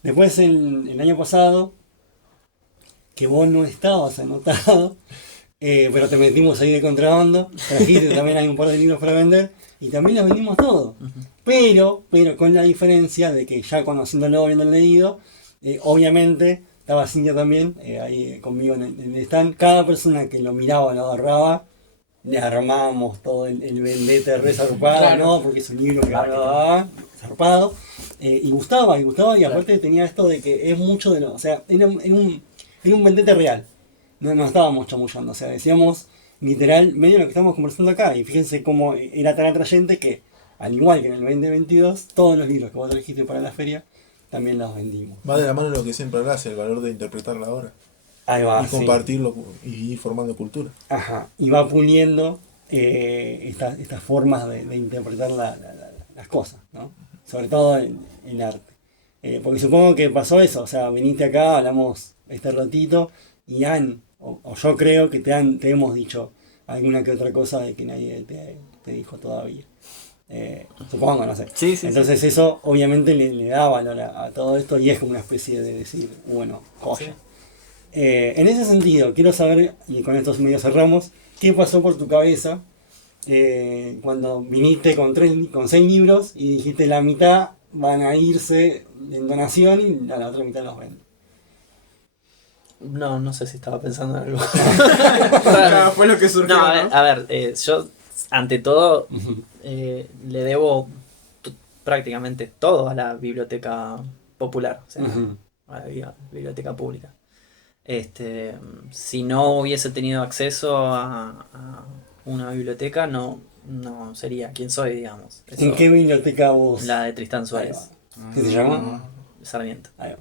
Después el año pasado, que vos no estabas anotado, pero te metimos ahí de contrabando, trajiste también hay un par de libros para vender, y también los vendimos todos. Pero con la diferencia de que ya conociéndolo, habiendo leído, obviamente estaba Cintia también, ahí conmigo en el stand. Cada persona que lo miraba, lo agarraba, le armábamos todo el vendete re zarpado, Claro. ¿no? Porque es un libro que va zarpado. Y gustaba, y aparte tenía esto de que es mucho de lo. O sea, era un vendete real. No estábamos chamullando, o sea, decíamos literal medio lo que estamos conversando acá. Y fíjense cómo era tan atrayente que, al igual que en el 2022, todos los libros que vos trajiste para la feria también los vendimos. Va de la mano de lo que siempre hablas, el valor de interpretar la obra. Ahí va, Y sí. compartirlo y ir formando cultura. Ajá, y va puliendo estas formas de interpretar las cosas, ¿no? Sobre todo el arte. Porque supongo que pasó eso, o sea, viniste acá, hablamos este ratito y o yo creo que te hemos dicho alguna que otra cosa de que nadie te dijo todavía. Supongo, no sé. Sí, sí, Entonces eso obviamente le da valor a todo esto y es como una especie de decir, bueno, joya. Sí. En ese sentido, quiero saber, y con estos medios cerramos, ¿qué pasó por tu cabeza cuando viniste con 6 libros y dijiste la mitad van a irse en donación y a la otra mitad los vendo? No sé si estaba pensando en algo. Claro, fue lo que surgió, No, ¿no? a ver, yo ante todo le debo prácticamente todo a la biblioteca popular, o sea, a la biblioteca pública. Si no hubiese tenido acceso a una biblioteca, no sería quien soy, digamos. ¿En Eso, qué biblioteca vos? la de Tristán Ahí Suárez, va. ¿Qué se llama? Sarmiento. Ahí va.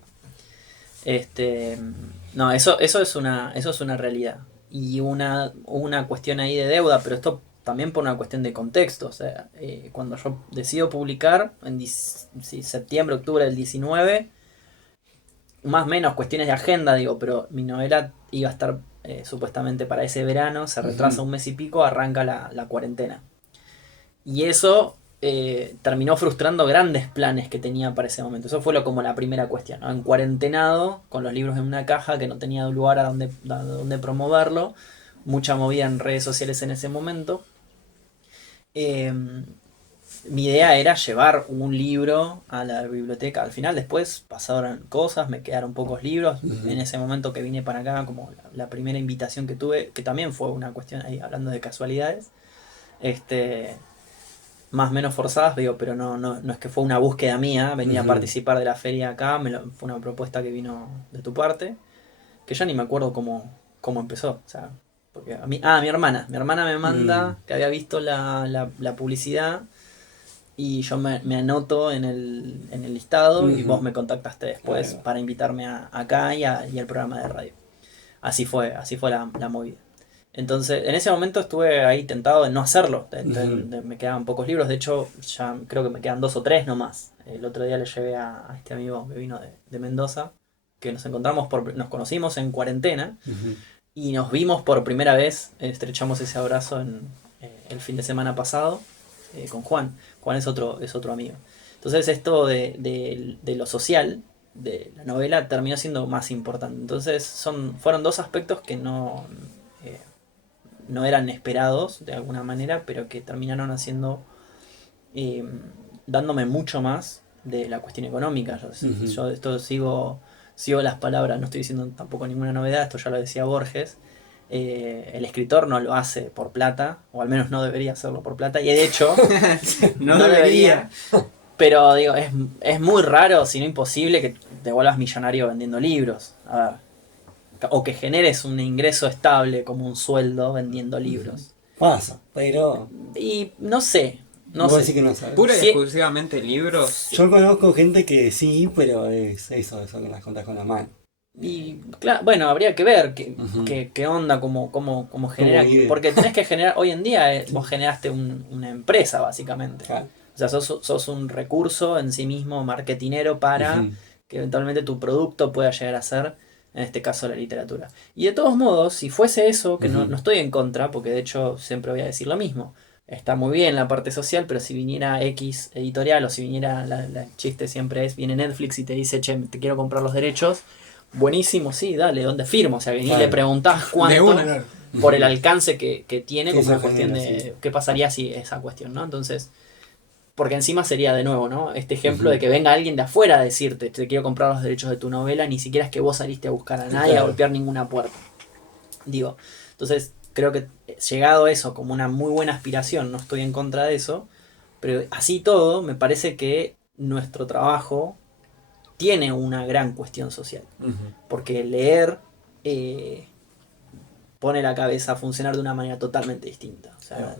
No, eso es una realidad. Y una cuestión ahí de deuda, pero esto también por una cuestión de contexto. O sea, cuando yo decido publicar en septiembre, octubre del 19, más o menos cuestiones de agenda, digo, pero mi novela iba a estar supuestamente para ese verano, se retrasa un mes y pico, arranca la cuarentena. Y eso terminó frustrando grandes planes que tenía para ese momento. Eso fue como la primera cuestión, ¿no? En cuarentenado, con los libros en una caja que no tenía lugar a donde promoverlo. Mucha movida en redes sociales en ese momento. Mi idea era llevar un libro a la biblioteca. Al final después pasaron cosas, me quedaron pocos libros. En ese momento que vine para acá, como la primera invitación que tuve, que también fue una cuestión ahí, hablando de casualidades. Más o menos forzadas, digo, pero no es que fue una búsqueda mía, venir a participar de la feria acá, fue una propuesta que vino de tu parte, que ya ni me acuerdo cómo empezó, o sea, porque mi hermana me manda, que había visto la publicidad, y yo me anoto en el listado, y vos me contactaste después para invitarme acá y al programa de radio. Así fue la movida. Entonces, en ese momento estuve ahí tentado de no hacerlo. Me quedaban pocos libros. De hecho, ya creo que me quedan 2 o 3 nomás. El otro día le llevé a este amigo que vino de Mendoza, que nos conocimos en cuarentena y nos vimos por primera vez. Estrechamos ese abrazo el fin de semana pasado con Juan. Juan es otro amigo. Entonces, esto de lo social de la novela terminó siendo más importante. Entonces, fueron 2 aspectos que no eran esperados de alguna manera, pero que terminaron haciendo, dándome mucho más de la cuestión económica. Yo de esto sigo las palabras, no estoy diciendo tampoco ninguna novedad, esto ya lo decía Borges. El escritor no lo hace por plata, o al menos no debería hacerlo por plata, y de hecho no debería. Pero digo, es muy raro, si no imposible, que te vuelvas millonario vendiendo libros. A ver, o que generes un ingreso estable como un sueldo vendiendo libros. Pasa, pero... Y no sé. Vos decís que no sabes. ¿Pura y exclusivamente libros? Yo conozco gente que sí, pero es eso que las contás con la mano. Y claro, bueno, habría que ver qué onda, cómo genera. Porque tenés que generar, hoy en día vos generaste una empresa básicamente. Claro. O sea, sos un recurso en sí mismo marketinero para que eventualmente tu producto pueda llegar a ser, en este caso, la literatura. Y de todos modos, si fuese eso, que no estoy en contra, porque de hecho siempre voy a decir lo mismo, está muy bien la parte social, pero si viniera X editorial o si viniera, el chiste siempre viene Netflix y te dice, che, te quiero comprar los derechos, buenísimo, sí, dale, ¿dónde firmo? O sea, venís y le preguntás cuánto por el alcance que tiene, como una cuestión de qué pasaría si esa cuestión, ¿no? Entonces... Porque encima sería de nuevo, ¿no? Este ejemplo de que venga alguien de afuera a decirte, te quiero comprar los derechos de tu novela, ni siquiera es que vos saliste a buscar a nadie, a golpear ninguna puerta. Digo, entonces creo que llegado a eso como una muy buena aspiración, no estoy en contra de eso, pero así todo me parece que nuestro trabajo tiene una gran cuestión social. Porque leer pone la cabeza a funcionar de una manera totalmente distinta. O sea,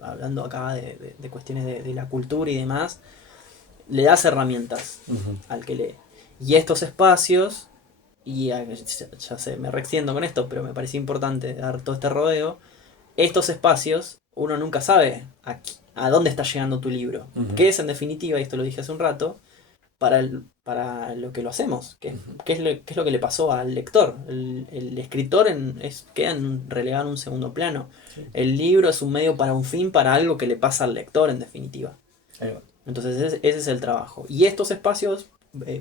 hablando acá de cuestiones de la cultura y demás, le das herramientas al que lee. Y estos espacios, y ya sé, me reextiendo con esto, pero me parece importante dar todo este rodeo, estos espacios, uno nunca sabe a dónde está llegando tu libro. Que es, en definitiva, y esto lo dije hace un rato, para lo que lo hacemos, qué es lo que le pasó al lector. El escritor queda relegado en un segundo plano. Sí. El libro es un medio para un fin, para algo que le pasa al lector, en definitiva. Entonces ese es el trabajo. Y estos espacios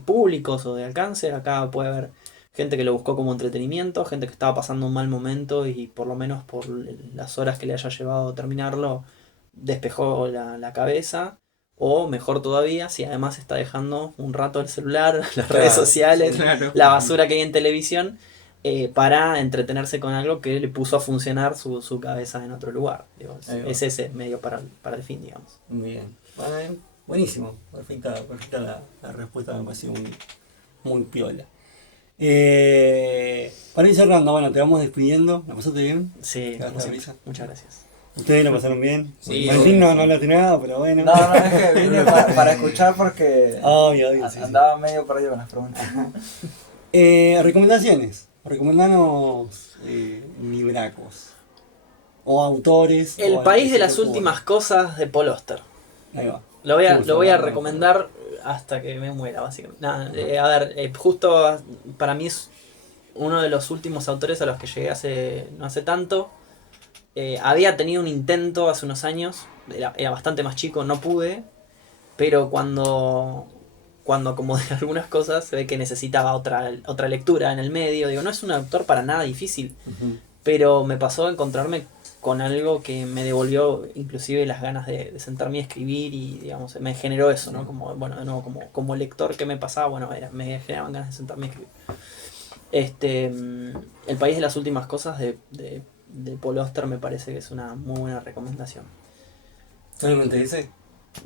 públicos o de alcance, acá puede haber gente que lo buscó como entretenimiento, gente que estaba pasando un mal momento y por lo menos por las horas que le haya llevado terminarlo, despejó la cabeza. O mejor todavía, si además está dejando un rato el celular, las redes sociales, la basura que hay en televisión, para entretenerse con algo que le puso a funcionar su cabeza en otro lugar. Digo, Ahí va. es ese medio para el fin, digamos. Bien. Bueno, buenísimo. Perfecta la respuesta, me pareció muy piola. Para ir cerrando, bueno, te vamos despidiendo. ¿La pasaste bien? Sí, ¿Te como siempre. risa? Muchas gracias. ¿Ustedes la pasaron bien? Sí, Valentín obvio, no, sí. no la tiene nada, pero bueno. No, es que vine para escuchar porque Obvio, sí, sí. andaba medio perdido con las preguntas. Recomendaciones. Recomendanos libracos. O autores. El o algo país que de se las te ocurra. últimas cosas de Paul Auster. Ahí va. Lo voy a Justo, recomendar hasta que me muera, básicamente. Nada, a ver, justo para mí es uno de los últimos autores a los que llegué no hace tanto. Había tenido un intento hace unos años, era bastante más chico, no pude, pero cuando como de algunas cosas se ve que necesitaba otra lectura en el medio, digo, no es un autor para nada difícil, Ujú. pero me pasó a encontrarme con algo que me devolvió inclusive las ganas de sentarme a escribir y digamos me generó eso, ¿no? Como, bueno, de nuevo, como lector que me pasaba, bueno, me generaban ganas de sentarme a escribir. El país de las últimas cosas de Paul Auster me parece que es una muy buena recomendación. ¿Solamente ese?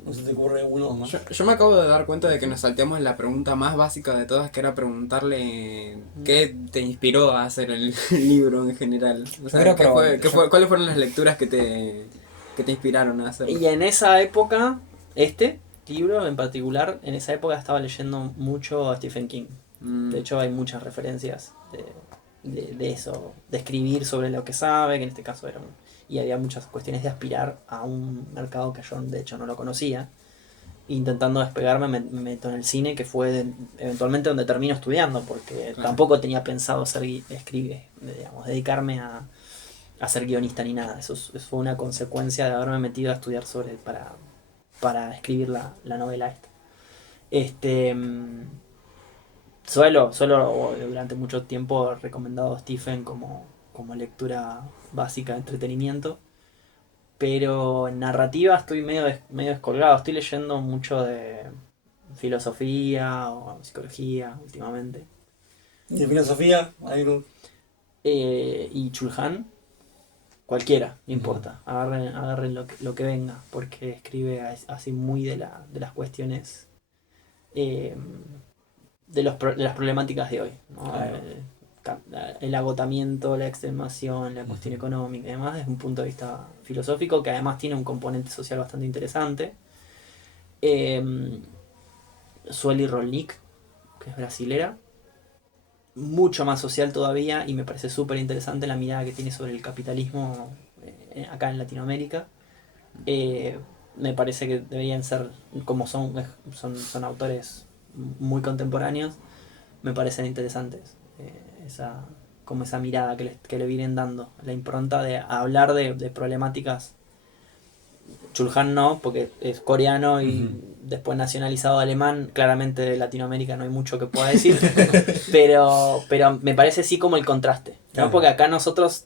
¿No se te ocurre uno más? Yo me acabo de dar cuenta de que nos salteamos la pregunta más básica de todas, que era preguntarle qué te inspiró a hacer el libro en general. O sea, Pero, ¿cuáles fueron las lecturas que te inspiraron a hacerlo? Y en esa época, este libro en particular, en esa época estaba leyendo mucho a Stephen King. De hecho hay muchas referencias de eso, de escribir sobre lo que sabe, que en este caso era y había muchas cuestiones de aspirar a un mercado que yo de hecho no lo conocía. Intentando despegarme me meto en el cine, que fue eventualmente donde termino estudiando, porque Claro. tampoco tenía pensado dedicarme a ser guionista ni nada. Eso fue una consecuencia de haberme metido a estudiar para escribir la novela esta. Suelo durante mucho tiempo he recomendado a Stephen como lectura básica de entretenimiento, pero en narrativa estoy medio descolgado. Estoy leyendo mucho de filosofía o psicología últimamente. ¿De filosofía? ¿Algo? Y Chulhan, cualquiera, no importa. Agarren lo que venga, porque escribe así muy de las cuestiones de las problemáticas de hoy, ¿no? Claro. El agotamiento, la extenuación, la cuestión económica y demás, desde un punto de vista filosófico, que además tiene un componente social bastante interesante. Sueli Rolnik, que es brasilera, mucho más social todavía, y me parece súper interesante la mirada que tiene sobre el capitalismo acá en Latinoamérica. Me parece que deberían ser, como son autores muy contemporáneos, me parecen interesantes como esa mirada que le vienen dando, la impronta de hablar de problemáticas. Chulhan no, porque es coreano y después nacionalizado alemán, claramente de Latinoamérica no hay mucho que pueda decir, pero me parece sí como el contraste, ¿no? Claro. Porque acá nosotros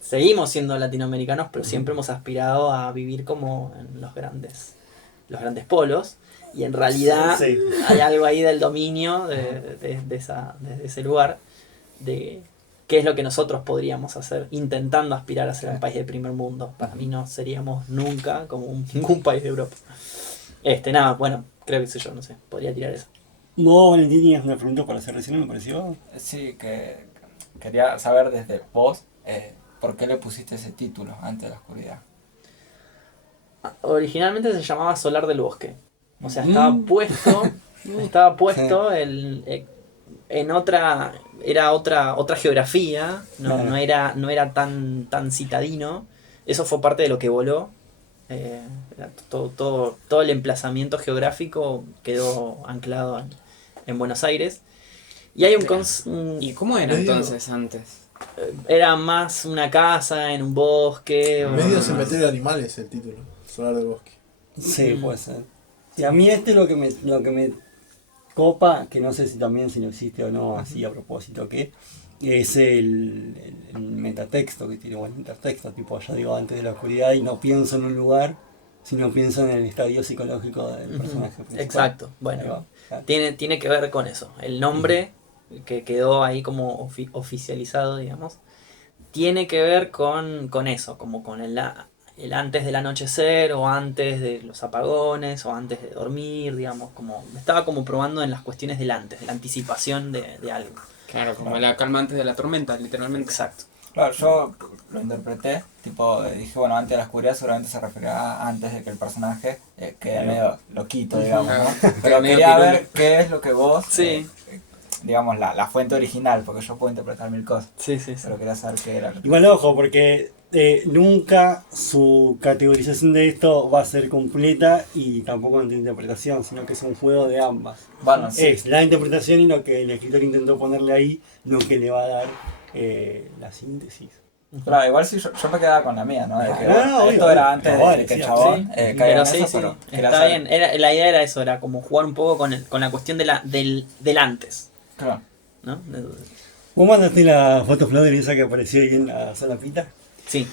seguimos siendo latinoamericanos, pero siempre hemos aspirado a vivir como en los grandes polos, y en realidad Sí. hay algo ahí del dominio de ese lugar, de qué es lo que nosotros podríamos hacer intentando aspirar a ser un país de primer mundo. Para mí no seríamos nunca como ningún país de Europa. Nada, bueno, creo que sé yo, no sé, podría tirar eso. No, Valentín, tenías una pregunta para hacer recién, me pareció. Sí, que quería saber desde vos por qué le pusiste ese título, Ante la oscuridad. Originalmente se llamaba Solar del Bosque. O sea, estaba puesto en otra, era otra geografía, Claro. no era tan citadino. Eso fue parte de lo que voló. Era todo el emplazamiento geográfico quedó anclado en Buenos Aires. Y hay ¿Y cómo era Medio- entonces antes? era más una casa en un bosque. Medio cementerio de animales el título, Solar del Bosque. Sí, puede ser. Y a mí lo que me copa, que no sé si también si lo existe o no, así a propósito, que es el metatexto que tiene, bueno, intertexto, tipo ya digo, antes de la oscuridad, y no pienso en un lugar, sino pienso en el estadio psicológico del personaje principal. Exacto, Ahí bueno, va, claro. tiene que ver con eso. El nombre que quedó ahí como oficializado, digamos, tiene que ver con eso, como con el antes del anochecer o antes de los apagones o antes de dormir, digamos, como estaba como probando en las cuestiones del antes, de la anticipación de algo. Claro, como la calma antes de la tormenta, literalmente. Exacto. Claro, yo lo interpreté, tipo, dije, bueno, antes de la oscuridad seguramente se refería a antes de que el personaje quede medio loquito, digamos, ¿no? Pero Medio quería pirulo. ver qué es lo que vos, Sí. digamos, la fuente original, porque yo puedo interpretar mil cosas, Sí. pero quería saber qué era. Igual ojo, porque nunca su categorización de esto va a ser completa y tampoco en interpretación, sino que es un juego de ambas. Bueno, sí. Es la interpretación y lo que el escritor intentó ponerle ahí, lo que le va a dar la síntesis. Claro, igual si yo me quedaba con la mía, ¿no? De que, No, bueno, obvio, esto era obvio. antes No, de vale, que el sí, chabón sí. caiga Pero en sí, eso, sí, pero quería está saber. bien. La idea era eso, era como jugar un poco con la cuestión del antes, Claro. ¿no? ¿Vos mandaste la foto Flor esa que apareció ahí en la solapita? Sí.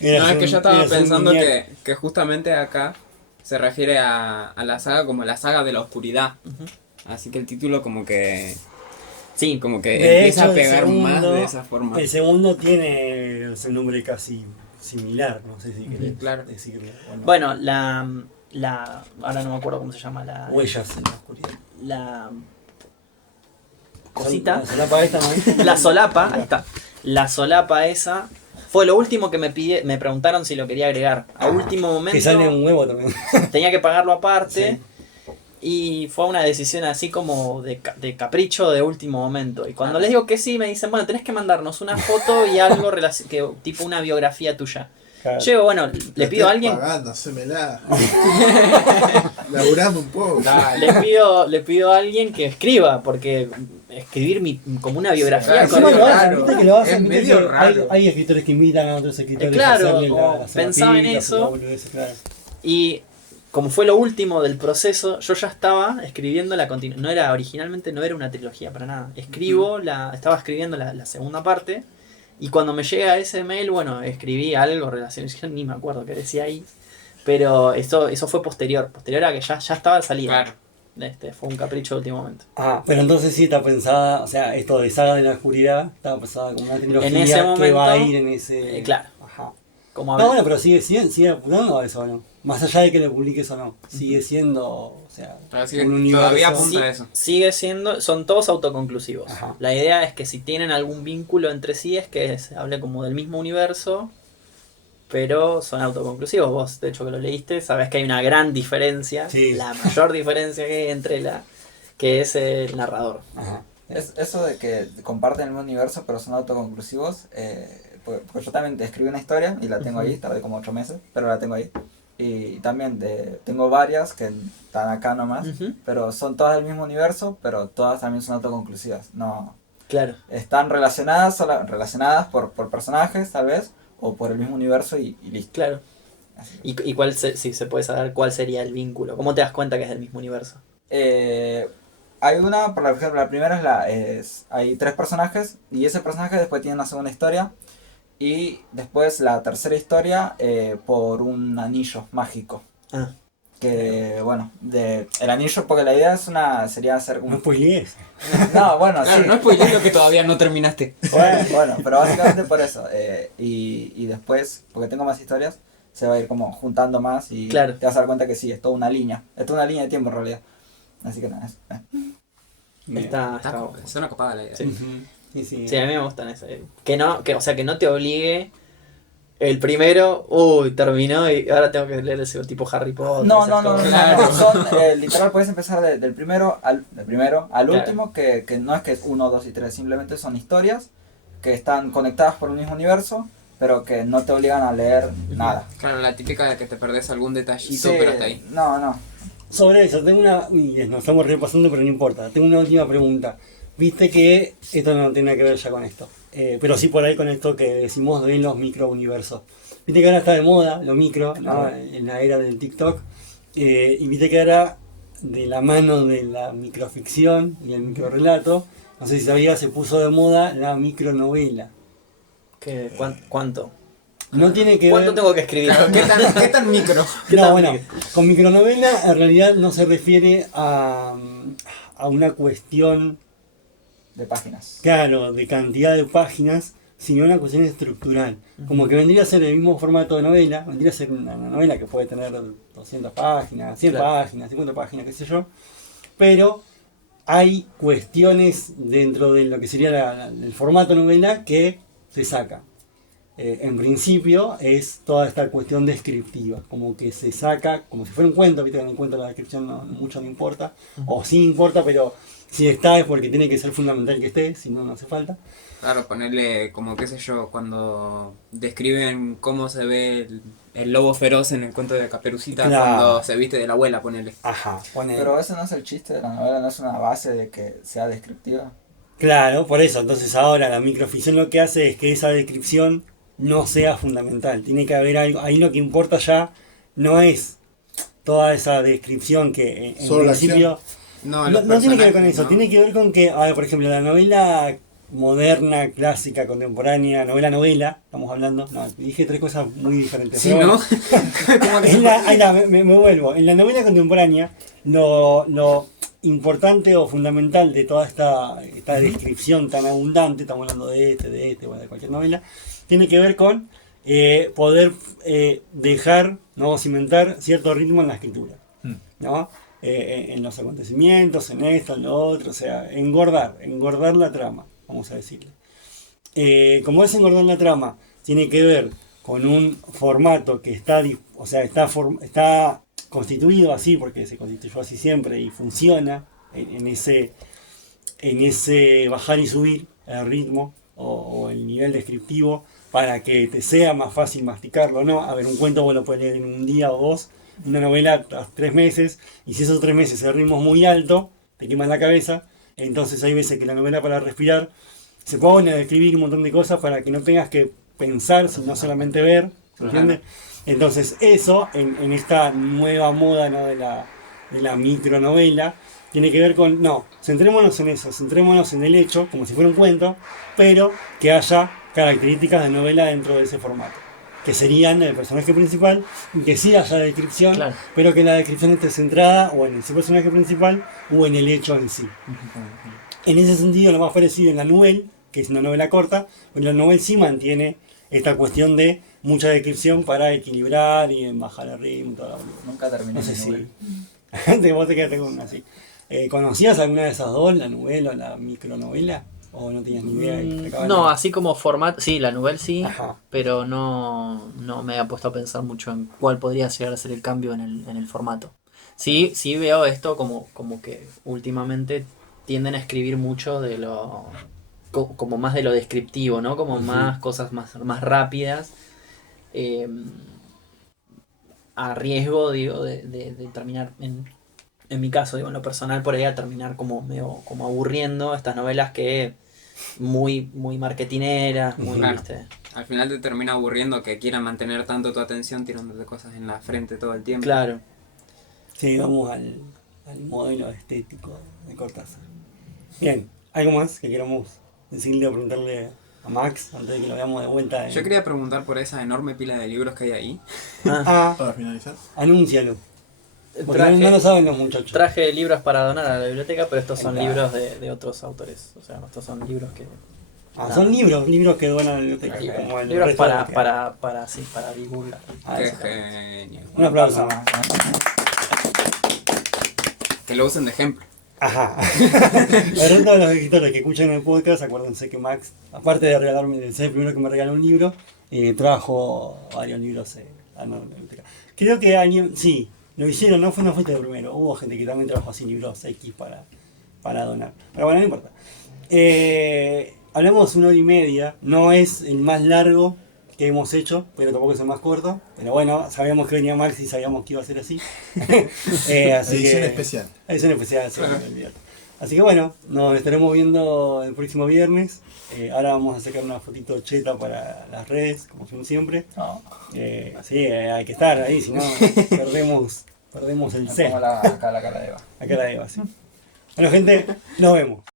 No, es que yo estaba eras un pensando muñeco. que justamente acá se refiere a la saga como la saga de la oscuridad. Así que el título como que Sí, De empieza hecho, a pegar más de esa forma. El segundo tiene o sea, un nombre casi similar, no sé si querés claro. decirlo. o no. bueno, ahora no me acuerdo cómo se llama Huellas en la oscuridad. la cosita, La solapa esta, ¿no? la solapa, ahí está, la solapa esa, fue lo último que me preguntaron si lo quería agregar. A último momento Que sale un huevo también. tenía que pagarlo aparte. Sí. Y fue una decisión así como de capricho de último momento. Y cuando les digo que sí, me dicen, bueno, tenés que mandarnos una foto y algo tipo una biografía tuya. Claro. Yo digo, bueno, le pido a alguien, Pagando, hacémela. Laburame un poco. le pido a alguien que escriba, porque escribir como una biografía Sí, Encima medio lo hacen, raro. viste que lo hacen, Es viste medio que raro. hay escritores que invitan a otros escritores Claro, a hacerle o la pensaba en solapita, eso. la boludez, claro. Y como fue lo último del proceso, yo ya estaba escribiendo la continuación. Originalmente no era una trilogía para nada. Estaba escribiendo la segunda parte. Y cuando me llega ese mail, bueno, escribí algo relacionado. Yo ni me acuerdo qué decía ahí. Pero eso fue posterior. Posterior a que ya estaba salida. Claro. Fue un capricho de último momento. Ah, pero entonces sí está pensada, o sea, esto de Saga de la Oscuridad, estaba pensada como una trilogía En ese que momento, va a ir en ese... claro. Ajá. Como No, bueno, pero sigue apuntando a eso, ¿o no? Más allá de que lo publiques o no. Sigue siendo, o sea, Así que un universo. todavía apunta a eso. Sigue siendo, son todos autoconclusivos. Ajá. La idea es que si tienen algún vínculo entre sí es que se hable como del mismo universo, pero son autoconclusivos. Vos, de hecho, que lo leíste, sabés que hay una gran diferencia, Sí. la mayor diferencia que hay que es el narrador. Ajá. Eso de que comparten el mismo universo pero son autoconclusivos, porque yo también escribí una historia y la tengo ahí, tardé como 8 meses, pero la tengo ahí. Y también tengo varias que están acá nomás, Ujú. pero son todas del mismo universo, pero todas también son autoconclusivas. No, Claro. están relacionadas por personajes tal vez, o por el mismo universo y listo. Claro. Así. ¿Y si se puede saber cuál sería el vínculo? ¿Cómo te das cuenta que es del mismo universo? Hay una, por ejemplo, la primera hay 3 personajes y ese personaje después tiene una segunda historia y después la tercera historia por un anillo mágico. Ah, Que bueno, el anillo, porque la idea sería hacer No un... spoilees. No, bueno, Claro, sí. no spoilees lo que todavía no terminaste. Bueno, pero básicamente por eso. Y después, porque tengo más historias, se va a ir como juntando más y Claro. te vas a dar cuenta que sí, es toda una línea. Es toda una línea de tiempo en realidad. Así que nada, eso. está Suena copada la idea. Sí. Sí, sí. Sí, a mí me gustan eso. O sea, que no te obligue el primero, terminó y ahora tengo que leer ese tipo Harry Potter. No, esas no, no, cosas. no, son, literal puedes empezar del primero al Claro. último, que no es que es 1, 2 y 3, simplemente son historias que están conectadas por un mismo universo, pero que no te obligan a leer nada. Claro, la típica de que te perdés algún detallito, Sí, pero hasta ahí. No. Sobre eso, tengo una... y nos estamos repasando, pero no importa. Tengo una última pregunta. Viste que esto no tiene que ver ya con esto. Pero sí por ahí con esto que decimos de los microuniversos. Viste que ahora está de moda lo micro, ¿no? En la era del TikTok. Y viste que ahora, de la mano de la microficción y el microrelato, no sé si sabías, se puso de moda la micronovela. ¿Cuánto? No tiene que ¿Cuánto ver... tengo que escribir? Claro, ¿qué tan micro? No, bueno, con micronovela en realidad no se refiere a una cuestión de páginas. claro, de cantidad de páginas, sino una cuestión estructural. Como que vendría a ser el mismo formato de novela, vendría a ser una novela que puede tener 200 páginas, 100 Claro. páginas, 50 páginas, qué sé yo, pero hay cuestiones dentro de lo que sería el formato novela que se saca. En principio es toda esta cuestión descriptiva, como que se saca, como si fuera un cuento, viste que en un cuento la descripción mucho no importa, o sí importa, pero si está es porque tiene que ser fundamental que esté, si no, no hace falta. Claro, ponerle como, qué sé yo, cuando describen cómo se ve el lobo feroz en el cuento de Caperucita Claro. cuando se viste de la abuela, ponele. Ajá, pone... Pero ese no es el chiste de la novela, no es una base de que sea descriptiva. Claro, por eso, entonces ahora la microficción lo que hace es que esa descripción no sea fundamental. Tiene que haber algo, ahí lo que importa ya no es toda esa descripción que en Solo la principio... No, No tiene que ver con personajes, eso, ¿no? tiene que ver con que, a ver, por ejemplo, la novela moderna, clásica, contemporánea, novela, estamos hablando, no, dije tres cosas muy diferentes. Sí, pero ¿no? bueno. Como que Ahí la, me vuelvo. En la novela contemporánea, lo importante o fundamental de toda esta descripción tan abundante, estamos hablando de bueno, de cualquier novela, tiene que ver con poder dejar, ¿no? Cimentar cierto ritmo en la escritura, ¿no? En los acontecimientos, en esto, en lo otro, o sea, engordar la trama, vamos a decirle. Como es engordar la trama, tiene que ver con un formato que está constituido así, porque se constituyó así siempre y funciona en ese bajar y subir el ritmo o el nivel descriptivo para que te sea más fácil masticarlo, ¿no? A ver, un cuento vos lo puedes leer en un día o dos, una novela tras 3 meses, y si esos 3 meses el ritmo es muy alto, te quemas la cabeza, entonces hay veces que la novela para respirar se pone a describir un montón de cosas para que no tengas que pensar, sino solamente ver, ¿se entiende? Entonces eso, en esta nueva moda, ¿no? de la micronovela, tiene que ver con, no, centrémonos en eso, centrémonos en el hecho, como si fuera un cuento, pero que haya características de novela dentro de ese formato, que serían el personaje principal, y que sí haya descripción, Claro. pero que la descripción esté centrada o en ese personaje principal o en el hecho en sí. En ese sentido, lo más parecido en la novela, que es una novela corta, pues la novela sí mantiene esta cuestión de mucha descripción para equilibrar y bajar el ritmo. Toda la boludez. Nunca terminé No sé mi si. novela. Vos te quedaste con una así. ¿Conocías alguna de esas dos, la novela o la micronovela? ¿O no tenías ni idea? Y te acaban No, de- así como formato, sí, la novela sí, Ajá. pero no me había puesto a pensar mucho en cuál podría llegar a ser el cambio en el formato. Sí, sí veo esto como que últimamente tienden a escribir mucho de lo como más de lo descriptivo, ¿no? Como más cosas más rápidas. eh, a riesgo, digo, de terminar en mi caso, digo, en lo personal, por ahí a terminar como medio como aburriendo estas novelas que muy marketineras, muy, Claro. ¿viste? Al final te termina aburriendo que quieran mantener tanto tu atención tirándote cosas en la frente todo el tiempo. Claro. Sí, vamos al modelo estético de Cortázar. Bien, ¿algo más que queramos decirle o preguntarle a Max antes de que lo veamos de vuelta? Yo quería preguntar por esa enorme pila de libros que hay ahí. Ah, Para finalizar. anúncialo. Porque no lo saben los muchachos. Traje libros para donar a la biblioteca, pero estos son Ahí está. libros de otros autores. O sea, estos son libros que... Son libros que donan a la biblioteca. como el libros resto de los que hay. para divulgar. Qué Eso. genio. Un aplauso. Que lo usen de ejemplo. Ajá. El resto de los escritores que escuchan el podcast, acuérdense que Max, aparte de regalarme, de ser el primero que me regaló un libro, trajo varios libros a la biblioteca. Creo que alguien, sí, lo hicieron, no fuiste el primero. Hubo gente que también trabajó así libros X para donar. Pero bueno, no importa. Hablamos 1 hora y media, no es el más largo que hemos hecho, pero tampoco es el más corto. Pero bueno, sabíamos que venía Max y sabíamos que iba a ser así. Así Edición que- especial. Edición especial, sí, no me olvidé. Así que bueno, nos estaremos viendo el próximo viernes. Ahora vamos a sacar una fotito cheta para las redes, como hacemos siempre. No, Sí, hay que estar ahí, si no perdemos el me C. pongo acá la cara de Eva. Acá la Eva, sí. Bueno, gente, nos vemos.